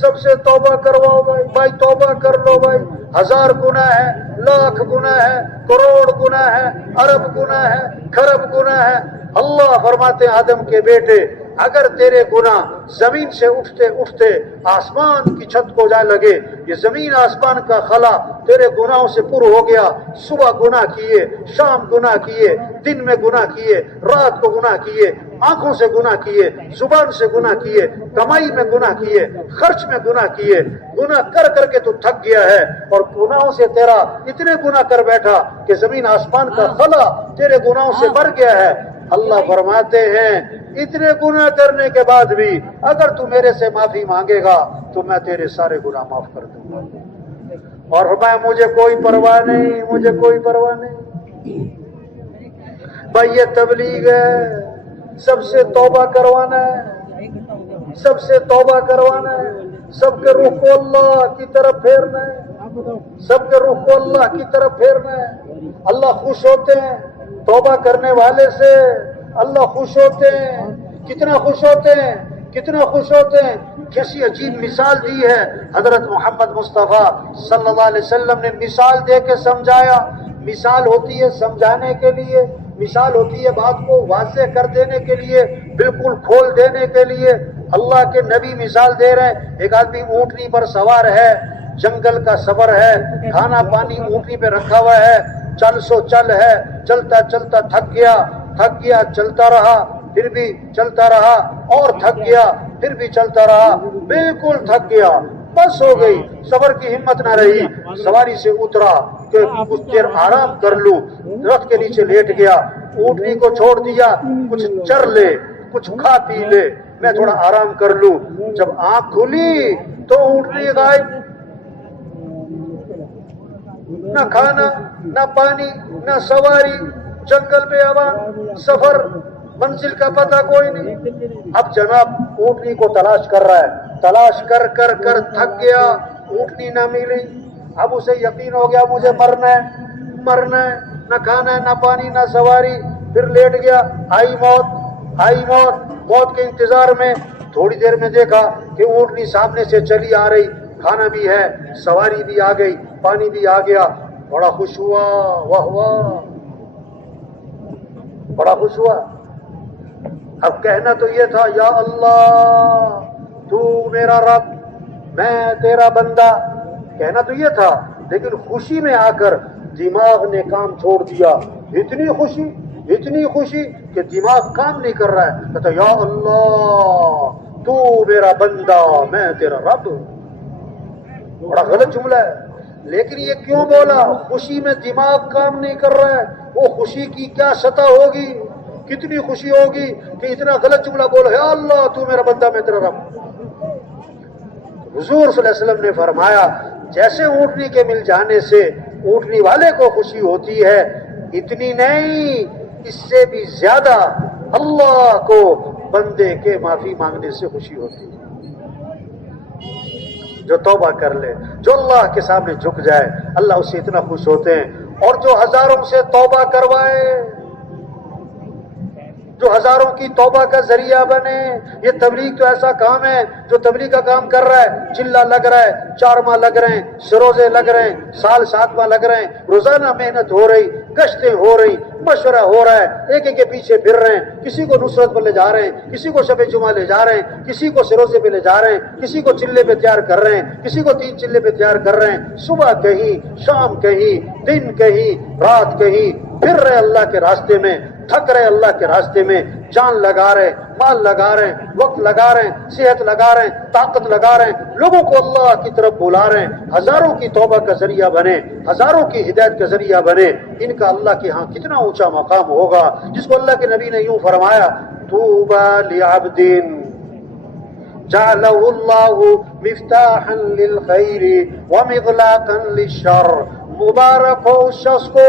سب سے توبہ کرواؤ بھائی. بھائی توبہ کر لو بھائی. 1000 گناہ ہے، لاکھ گناہ ہے، کروڑ گناہ ہے، ارب گناہ ہے، کھرب گناہ ہے. اللہ فرماتے ہیں آدم کے بیٹے اگر تیرے گناہ زمین سے اٹھتے اٹھتے آسمان کی چھت کو جا لگے، یہ زمین آسمان کا خلا تیرے گناہوں سے پر ہو گیا، صبح گناہ کیے، شام گناہ کیے، دن میں گناہ کیے، رات کو گناہ کیے، آنکھوں سے گناہ کیے، زبان سے گناہ کیے، کمائی میں گناہ کیے، خرچ میں گناہ کیے، گناہ کر کر کے تو تھک گیا ہے اور گناہوں سے تیرا اتنے گناہ کر بیٹھا کہ زمین آسمان کا خلا تیرے گناہوں سے بھر گیا ہے. اللہ فرماتے ہیں اتنے گناہ کرنے کے بعد بھی اگر تو میرے سے معافی مانگے گا تو میں تیرے سارے گناہ معاف کر دوں گا. اور فرمایا مجھے کوئی پرواہ نہیں، مجھے کوئی پرواہ نہیں. بھائی یہ تبلیغ ہے، سب سے توبہ کروانا ہے، سب سے توبہ کروانا ہے، سب کے رخ کو اللہ کی طرف پھیرنا ہے، سب کے رخ کو اللہ کی طرف پھیرنا ہے. اللہ خوش ہوتے ہیں توبہ کرنے والے سے، اللہ خوش ہوتے ہیں. کتنا خوش ہوتے ہیں، کتنا خوش ہوتے ہیں. کیسی عجیب مثال دی ہے حضرت محمد مصطفیٰ صلی اللہ علیہ وسلم نے. مثال دے کے سمجھایا. مثال ہوتی ہے سمجھانے کے لیے، مثال ہوتی ہے بات کو واضح کر دینے کے لیے، بالکل کھول دینے کے لیے. اللہ کے نبی مثال دے رہے ہیں. ایک آدمی اونٹنی پر سوار ہے، جنگل کا سفر ہے، کھانا پانی اونٹنی پہ رکھا ہوا ہے، چل سو چل ہے، چلتا چلتا تھک گیا، چلتا رہا، پھر بھی چلتا رہا، اور تھک گیا، پھر بھی چلتا رہا، بالکل تھک گیا، بس ہو گئی، صبر کی ہمت نہ رہی. سواری سے اترا کہ کچھ دیر آرام کر لوں، درخت کے نیچے لیٹ گیا، اونٹنی کو چھوڑ دیا، کچھ چر لے، کچھ کھا پی لے، میں تھوڑا آرام کر لوں. جب آنکھ کھلی تو اونٹنی غائب، نہ کھانا، نہ پانی، نہ سواری، جنگل میں ہوا، سفر، منزل کا پتہ کوئی نہیں. اب جناب اونٹنی کو تلاش کر رہا ہے، تلاش کر کر کر تھک گیا، اونٹنی نہ ملی. اب اسے یقین ہو گیا مجھے مرنا ہے، نہ کھانا ہے، نہ پانی، نہ سواری. پھر لیٹ گیا، آئی موت. آئی موت کے انتظار میں تھوڑی دیر میں دیکھا کہ اونٹنی سامنے سے چلی آ رہی، کھانا بھی ہے، سواری بھی آ گئی، پانی بھی آ گیا، بڑا خوش ہوا، واہ واہ، بڑا خوش ہوا۔ اب کہنا تو یہ تھا یا اللہ تو میرا رب، میں تیرا بندہ، کہنا تو یہ تھا، لیکن خوشی میں آ کر دماغ نے کام چھوڑ دیا۔ اتنی خوشی کہ دماغ کام نہیں کر رہا ہے، کہتا یا اللہ تو میرا بندہ، میں تیرا رب۔ بڑا غلط جملہ ہے، لیکن یہ کیوں بولا؟ خوشی میں دماغ کام نہیں کر رہا ہے۔ وہ خوشی کی کیا سطح ہوگی، کتنی خوشی ہوگی کہ اتنا غلط جملہ بولا، یا اللہ تو میرا بندہ، میں تیرا رب۔ حضور صلی اللہ علیہ وسلم نے فرمایا جیسے اونٹنی کے مل جانے سے اونٹنی والے کو خوشی ہوتی ہے، اتنی نہیں، اس سے بھی زیادہ اللہ کو بندے کے معافی مانگنے سے خوشی ہوتی ہے۔ جو توبہ کر لے، جو اللہ کے سامنے جھک جائے، اللہ اس سے اتنا خوش ہوتے ہیں۔ اور جو ہزاروں سے توبہ کروائے، جو ہزاروں کی توبہ کا ذریعہ بنے۔ یہ تبلیغ تو ایسا کام ہے جو تبلیغ کا کام کر رہا ہے، چلہ لگ رہا ہے، 4 ماہ لگ رہے ہیں، سروزے لگ رہے ہیں، سال 7 ماہ لگ رہے ہیں، روزانہ محنت ہو رہی، گشتیں ہو رہی، مشورہ ہو رہا ہے، ایک کے پیچھے پھر رہے ہیں، کسی کو نصرت پر لے جا رہے ہیں، کسی کو شب جمعہ لے جا رہے ہیں، کسی کو سروزے پہ لے جا رہے ہیں، کسی کو چلے پہ تیار کر رہے ہیں، کسی کو 3 چلے پہ تیار کر رہے ہیں، صبح کہیں، شام کہیں، دن کہیں، رات کہیں، پھر رہے اللہ کے راستے میں، تھک رہے اللہ کے راستے میں، جان لگا رہے، مال لگا رہے، وقت لگا رہے، صحت لگا رہے، طاقت لگا رہے، لوگوں کو اللہ کی طرف بلا رہے ہیں، ہزاروں کی توبہ کا ذریعہ بنے، ہزاروں کی ہدایت کا ذریعہ بنے۔ ان کا اللہ کے ہاں کتنا اونچا مقام ہوگا، جس کو اللہ کے نبی نے یوں فرمایا، طوبى لعبد جعله الله مفتاحا للخير ومغلاقا للشر۔ مبارک ہو اس شخص کو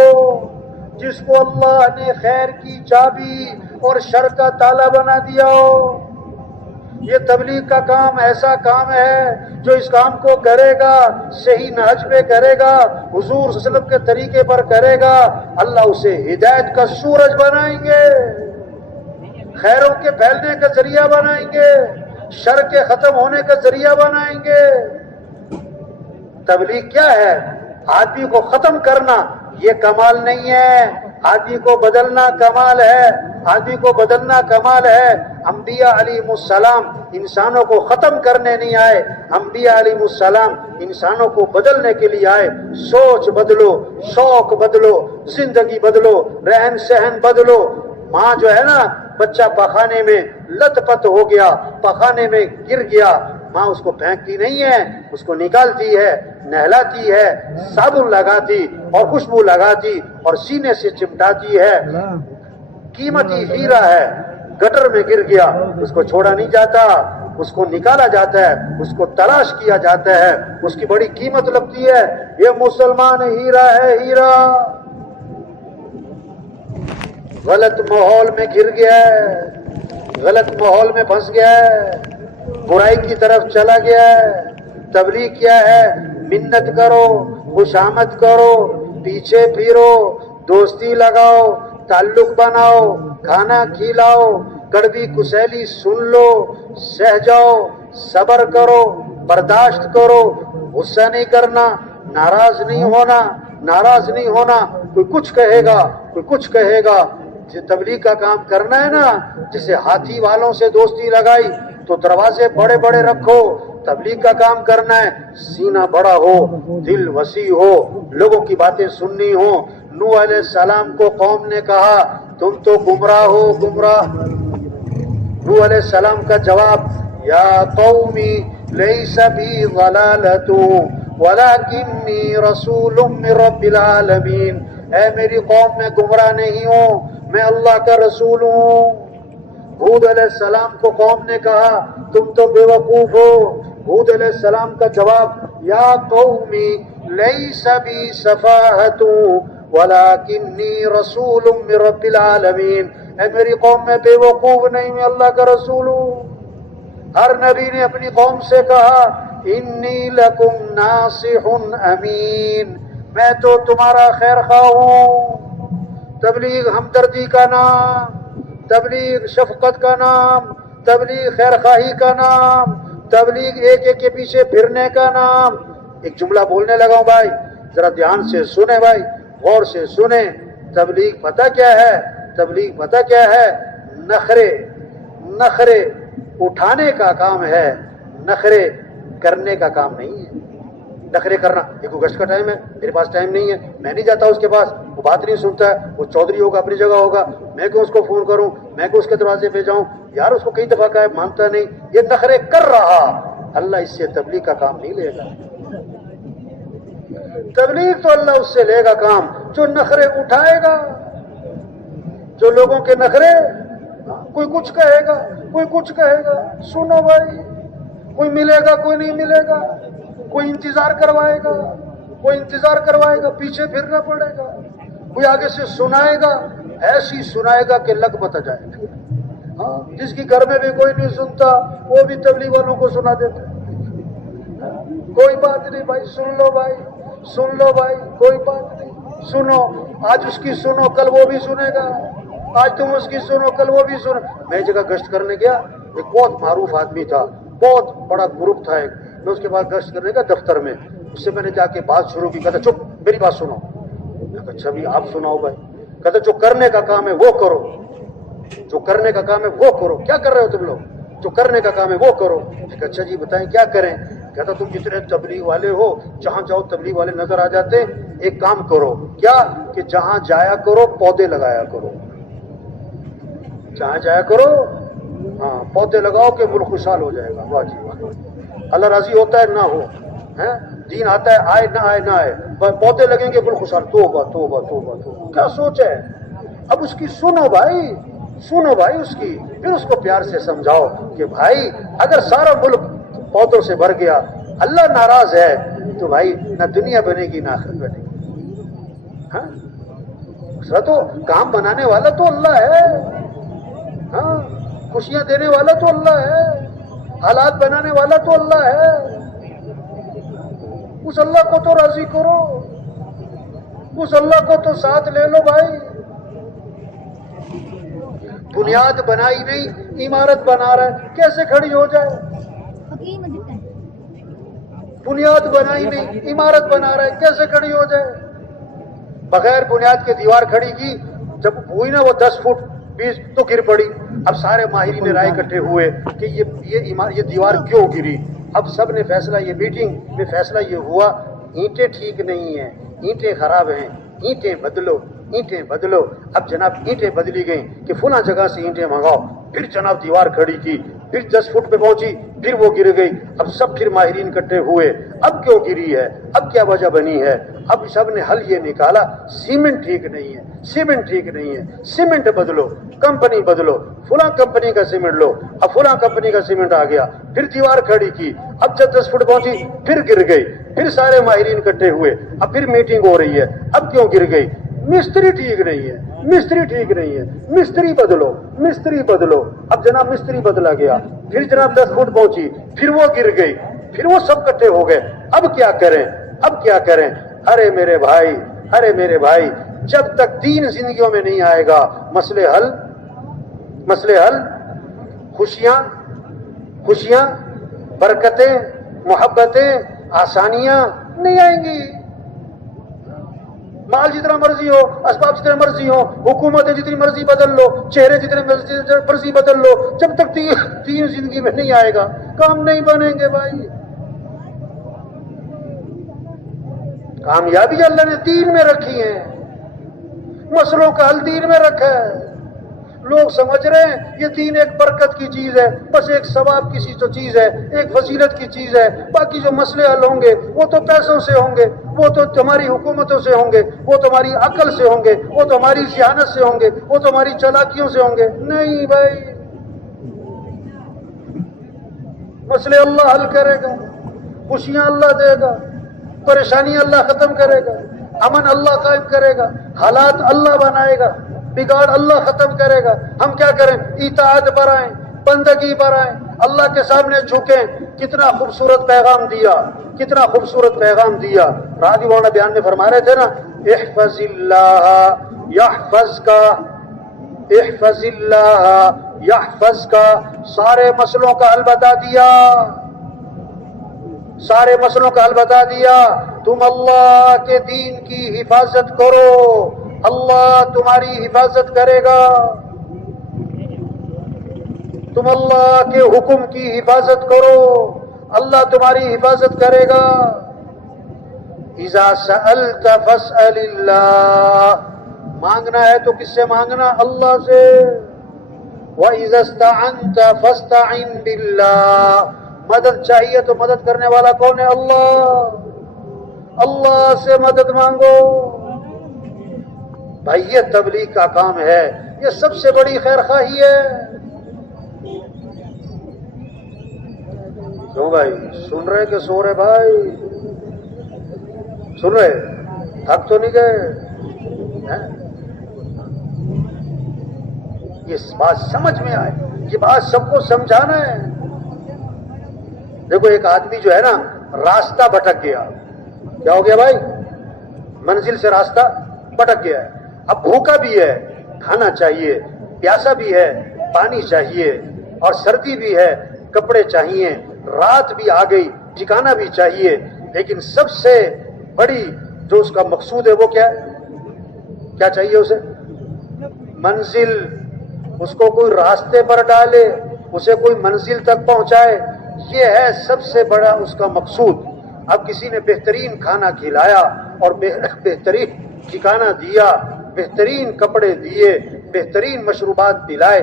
جس کو اللہ نے خیر کی چابی اور شر کا تالا بنا دیا ہو۔ یہ تبلیغ کا کام ایسا کام ہے جو اس کام کو کرے گا، صحیح نہج پہ کرے گا، حضور صلی اللہ علیہ وسلم کے طریقے پر کرے گا، اللہ اسے ہدایت کا سورج بنائیں گے، خیروں کے پھیلنے کا ذریعہ بنائیں گے، شر کے ختم ہونے کا ذریعہ بنائیں گے۔ تبلیغ کیا ہے؟ آدمی کو ختم کرنا یہ کمال نہیں ہے، آدمی کو بدلنا کمال ہے، آدمی کو بدلنا کمال ہے۔ انبیاء علیہ السلام انسانوں کو ختم کرنے نہیں آئے، انبیاء علیہ السلام انسانوں کو بدلنے کے لیے آئے۔ سوچ بدلو، شوق بدلو، زندگی بدلو، رہن سہن بدلو۔ ماں جو ہے نا، بچہ پخانے میں لت پت ہو گیا، پخانے میں گر گیا، ماں اس کو پھینکتی نہیں ہے، اس کو نکالتی ہے، نہلاتی ہے، صابن لگاتی اور خوشبو لگاتی اور سینے سے چمٹاتی ہے۔ قیمتی ہیرا ہے، گٹر میں گر گیا، اس کو چھوڑا نہیں جاتا، اس کو نکالا جاتا ہے، اس کو تلاش کیا جاتا ہے، اس کی بڑی قیمت لگتی ہے۔ یہ مسلمان ہیرا ہے، ہیرا۔ غلط ماحول میں گر گیا ہے، غلط ماحول میں پھنس گیا ہے، برائی کی طرف چلا گیا ہے۔ تبلیغ کیا ہے؟ منت کرو، خوشامد کرو، پیچھے پھرو، دوستی لگاؤ، تعلق بناؤ، کھانا کھلاؤ، کڑوی کسیلی سن لو، سہ جاؤ، صبر کرو، برداشت کرو، غصہ نہیں کرنا، ناراض نہیں ہونا، ناراض نہیں ہونا۔ کوئی کچھ کہے گا، کوئی کچھ کہے گا۔ تبلیغ کا کام کرنا ہے نا، جسے ہاتھی والوں سے دوستی لگائی تو دروازے بڑے بڑے رکھو۔ تبلیغ کا کام کرنا ہے، سینہ بڑا ہو، دل وسیع ہو، لوگوں کی باتیں سننی ہو۔ نوح علیہ السلام کو قوم نے کہا تم تو گمراہ ہو، گمراہ۔ نوح علیہ السلام کا جواب، یا قومی لیس بی ضلالۃ ولکنی رسول من رب العالمین۔ اے میری قوم، میں گمراہ نہیں ہوں، میں اللہ کا رسول ہوں۔ ہود علیہ السلام کو قوم نے کہا تم تو بے وقوف ہو۔ ہود علیہ السلام کا جواب، یا قومی لیس بی سفاہۃ ولکنی رسول من رب العالمین۔ اے میری قوم، میں بے وقوف نہیں، میں اللہ کا رسول ہوں۔ ہر نبی نے اپنی قوم سے کہا انی لکم ناصح امین، میں تو تمہارا خیر خواہ ہوں۔ تبلیغ ہمدردی کا نام، تبلیغ شفقت کا نام، تبلیغ خیر خواہی کا نام، تبلیغ ایک ایک کے پیچھے پھرنے کا نام۔ ایک جملہ بولنے لگا ہوں بھائی، ذرا دھیان سے سنیں بھائی، غور سے سنیں۔ تبلیغ پتہ کیا ہے؟ تبلیغ پتہ کیا ہے؟ نخرے اٹھانے کا کام ہے، نخرے کرنے کا کام نہیں ہے۔ نخرے کرنا، ایک گشت کا ٹائم ہے، میرے پاس ٹائم نہیں ہے، میں نہیں جاتا اس کے پاس، وہ بات نہیں سنتا ہے، وہ چودھری ہوگا اپنی جگہ ہوگا، میں کیوں اس کو فون کروں، میں کیوں اس کے دروازے پہ جاؤں، یار اس کو کئی دفعہ کہا ہے مانتا نہیں، یہ نخرے کر رہا، اللہ اس سے تبلیغ کا کام نہیں لے گا۔ تبلیغ تو اللہ اس سے لے گا کام جو نخرے اٹھائے گا، جو لوگوں کے نخرے، کوئی کچھ کہے گا، کوئی کچھ کہے گا، سنو بھائی، کوئی ملے گا کوئی نہیں ملے گا، کوئی انتظار کروائے گا، کوئی انتظار کروائے گا، پیچھے پھرنا پڑے گا، کوئی آگے سے سنائے گا، ایسی سنائے گا کہ لگ بتا جائے گا۔ ہاں، جس کی گھر میں بھی کوئی نہیں سنتا وہ بھی تبلیغ والوں کو سنا دیتا۔ کوئی بات نہیں بھائی، سن لو بھائی، سن لو بھائی، کوئی بات نہیں، سنو، آج اس کی سنو کل وہ بھی سنے گا، آج تم اس کی سنو کل وہ بھی سنو۔ میں جگہ گشت کرنے گیا، ایک بہت معروف آدمی تھا، بہت بڑا گروپ تھا ایک، میں اس کے بعد گشت کرنے کا دفتر میں، اس سے میں نے جا کے بات شروع کی، کہتا چپ میری بات سنو، میں کہا اچھا بھی آپ سناؤ بھائی، کہتا جو کرنے کا کام ہے وہ کرو، جو کرنے کا کام ہے وہ کرو، کیا کر رہے ہو تم لوگ، جو کرنے کا کام ہے وہ کرو۔ میں کہا اچھا جی بتائیں کیا کریں، کہتا تم جتنے تبلیغ والے ہو جہاں جاؤ تبلیغ والے نظر آ جاتے، ایک کام کرو، کیا کہ جہاں جایا کرو پودے لگایا کرو، جہاں جایا کرو ہاں پودے لگاؤ کہ ملک خوشحال ہو جائے گا۔ واہ جی واہ، اللہ راضی ہوتا ہے نہ ہو، دین آتا ہے آئے نہ آئے نہ آئے، پودے لگیں گے ملک خوشحال۔ توبہ توبہ توبہ توبہ، کیا سوچ ہے؟ اب اس کی سنو بھائی، سنو بھائی اس کی، پھر اس کو پیار سے سمجھاؤ کہ بھائی اگر سارا ملک پودوں سے بھر گیا، اللہ ناراض ہے تو بھائی نہ دنیا بنے گی نہ آخرت بنے گی۔ ہاں دوسرا تو کام بنانے والا تو اللہ ہے، ہاں خوشیاں دینے والا تو اللہ ہے، حالات بنانے والا تو اللہ ہے، اس اللہ کو تو راضی کرو، اس اللہ کو تو ساتھ لے لو بھائی۔ بنیاد بنائی نہیں عمارت بنا رہا ہے، کیسے کھڑی ہو جائے؟ بنیاد بنائی نہیں عمارت بنا رہا ہے، کیسے کھڑی ہو جائے؟ بغیر بنیاد کے دیوار کھڑی کی، جب ہوئی نا وہ 10 فٹ 20 تو گر پڑی۔ اب سارے ماہرین رائے اکٹھے ہوئے کہ یہ دیوار کیوں گری۔ اب سب نے فیصلہ، یہ میٹنگ میں فیصلہ یہ ہوا، اینٹیں ٹھیک نہیں ہیں، اینٹیں خراب ہیں، اینٹیں بدلو، اینٹیں بدلو۔ اب جناب اینٹیں بدلی گئیں کہ فلاں جگہ سے اینٹیں منگاؤ، پھر جناب دیوار کھڑی کی، پھر 10 فٹ پہ پہنچی، پھر وہ گر گئی۔ اب سب پھر ماہرین اکٹھے ہوئے، اب کیوں گری ہے، اب کیا وجہ بنی ہے؟ اب سب نے حل یہ نکالا، سیمنٹ ٹھیک نہیں ہے، سیمنٹ ٹھیک نہیں ہے، سیمنٹ بدلو، کمپنی بدلو، فلاں کمپنی کا سیمنٹ لو۔ اب فلاں کمپنی کا سیمنٹ آ گیا، پھر دیوار کھڑی کی، اب جب 10 فٹ پہنچی پھر گر گئی، پھر سارے ماہرین اکٹھے ہوئے، اب پھر میٹنگ ہو رہی ہے، اب کیوں گر گئی؟ مستری ٹھیک نہیں ہے، مستری ٹھیک نہیں ہے، مستری بدلو، مستری بدلو۔ اب جناب مستری بدلا گیا، پھر جناب 10 فٹ پہنچی، پھر وہ گر گئی، پھر وہ سب اکٹھے ہو گئے، اب کیا کریں، اب کیا کریں؟ ارے میرے بھائی، ارے میرے بھائی، جب تک دین زندگیوں میں نہیں آئے گا مسئلے حل، مسئلے حل، خوشیاں، برکتیں، محبتیں، آسانیاں نہیں آئیں گی۔ مال جتنا مرضی ہو، اسباب جتنے مرضی ہو، حکومتیں جتنی مرضی بدل لو، چہرے جتنے مرضی بدل لو، جب تک دین زندگی میں نہیں آئے گا کام نہیں بنیں گے بھائی۔ کامیابی اللہ نے دین میں رکھی ہے، مسئلوں کا حل دین میں رکھا ہے۔ لوگ سمجھ رہے ہیں یہ دین ایک برکت کی چیز ہے، بس ایک ثواب کی تو چیز ہے، ایک فضیلت کی چیز ہے، باقی جو مسئلے حل ہوں گے وہ تو پیسوں سے ہوں گے، وہ تو تمہاری حکومتوں سے ہوں گے، وہ تمہاری عقل سے ہوں گے، وہ تمہاری ذہانت سے ہوں گے، وہ تمہاری چالاکیوں سے ہوں گے۔ نہیں بھائی، مسئلے اللہ حل کرے گا، خوشیاں اللہ دے گا، پریشانی اللہ ختم کرے گا، امن اللہ قائم کرے گا، حالات اللہ بنائے گا، بگاڑ اللہ ختم کرے گا۔ ہم کیا کریں؟ اطاعت پر آئیں، بندگی پر آئیں، اللہ کے سامنے جھکیں۔ کتنا خوبصورت پیغام دیا، کتنا خوبصورت پیغام دیا۔ راضی مولانا بیان میں فرما رہے تھے نا، احفظ اللہ یحفظ کا، احفظ اللہ یحفظ کا، سارے مسئلوں کا حل بتا دیا، سارے مسئلوں کا حل بتا دیا۔ تم اللہ کے دین کی حفاظت کرو، اللہ تمہاری حفاظت کرے گا، تم اللہ کے حکم کی حفاظت کرو، اللہ تمہاری حفاظت کرے گا۔ اذا سألت فاسأل اللہ، مانگنا ہے تو کس سے مانگنا؟ اللہ سے۔ وَإِذَا اسْتَعَنْتَ فَاسْتَعِنْ بِاللَّهِ، مدد چاہیے تو مدد کرنے والا کون ہے؟ اللہ، اللہ سے مدد مانگو۔ بھائی یہ تبلیغ کا کام ہے، یہ سب سے بڑی خیر خواہی ہے۔ کیوں بھائی سن رہے کہ سو رہے؟ بھائی سن رہے؟ تھک تو نہیں گئے؟ یہ بات سمجھ میں آئے، یہ بات سب کو سمجھانا ہے۔ دیکھو ایک آدمی جو ہے نا راستہ بھٹک گیا، کیا ہو گیا بھائی؟ منزل سے راستہ بھٹک گیا ہے، اب بھوکا بھی ہے، کھانا چاہیے، پیاسا بھی ہے، پانی چاہیے، اور سردی بھی ہے، کپڑے چاہیے، رات بھی آ گئی، ٹھکانہ بھی چاہیے، لیکن سب سے بڑی جو اس کا مقصود ہے وہ کیا ہے؟ کیا چاہیے اسے؟ منزل۔ اس کو کوئی راستے پر ڈالے، اسے کوئی منزل تک پہنچائے، یہ ہے سب سے بڑا اس کا مقصود۔ اب کسی نے بہترین کھانا کھلایا اور بہترین ٹھکانہ دیا، بہترین کپڑے دیے، بہترین مشروبات پلائے،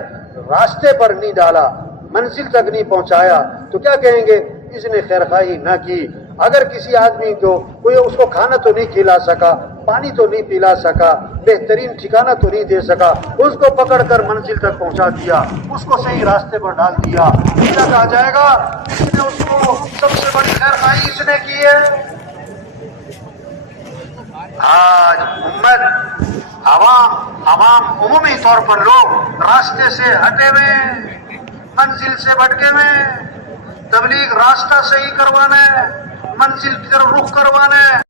راستے پر نہیں ڈالا، منزل تک نہیں پہنچایا، تو کیا کہیں گے؟ اس نے خیرخواہی نہ کی۔ اگر کسی آدمی کو کوئی اس کو کھانا تو نہیں کھلا سکا، پانی تو نہیں پلا سکا، بہترین ٹھکانہ تو نہیں دے سکا، اس کو پکڑ کر منزل تک پہنچا دیا، اس کو صحیح راستے پر ڈال دیا، کیا کہا جائے گا؟ اس نے اس کو سب سے بڑی خیرخواہی اس نے کی ہے۔ آج امت، عوام عمومی طور پر لوگ راستے سے ہٹے ہوئے، منزل سے بھٹکے ہوئے۔ تبلیغ راستہ صحیح کروانا ہے، منزل کی طرف رخ کروانا ہے۔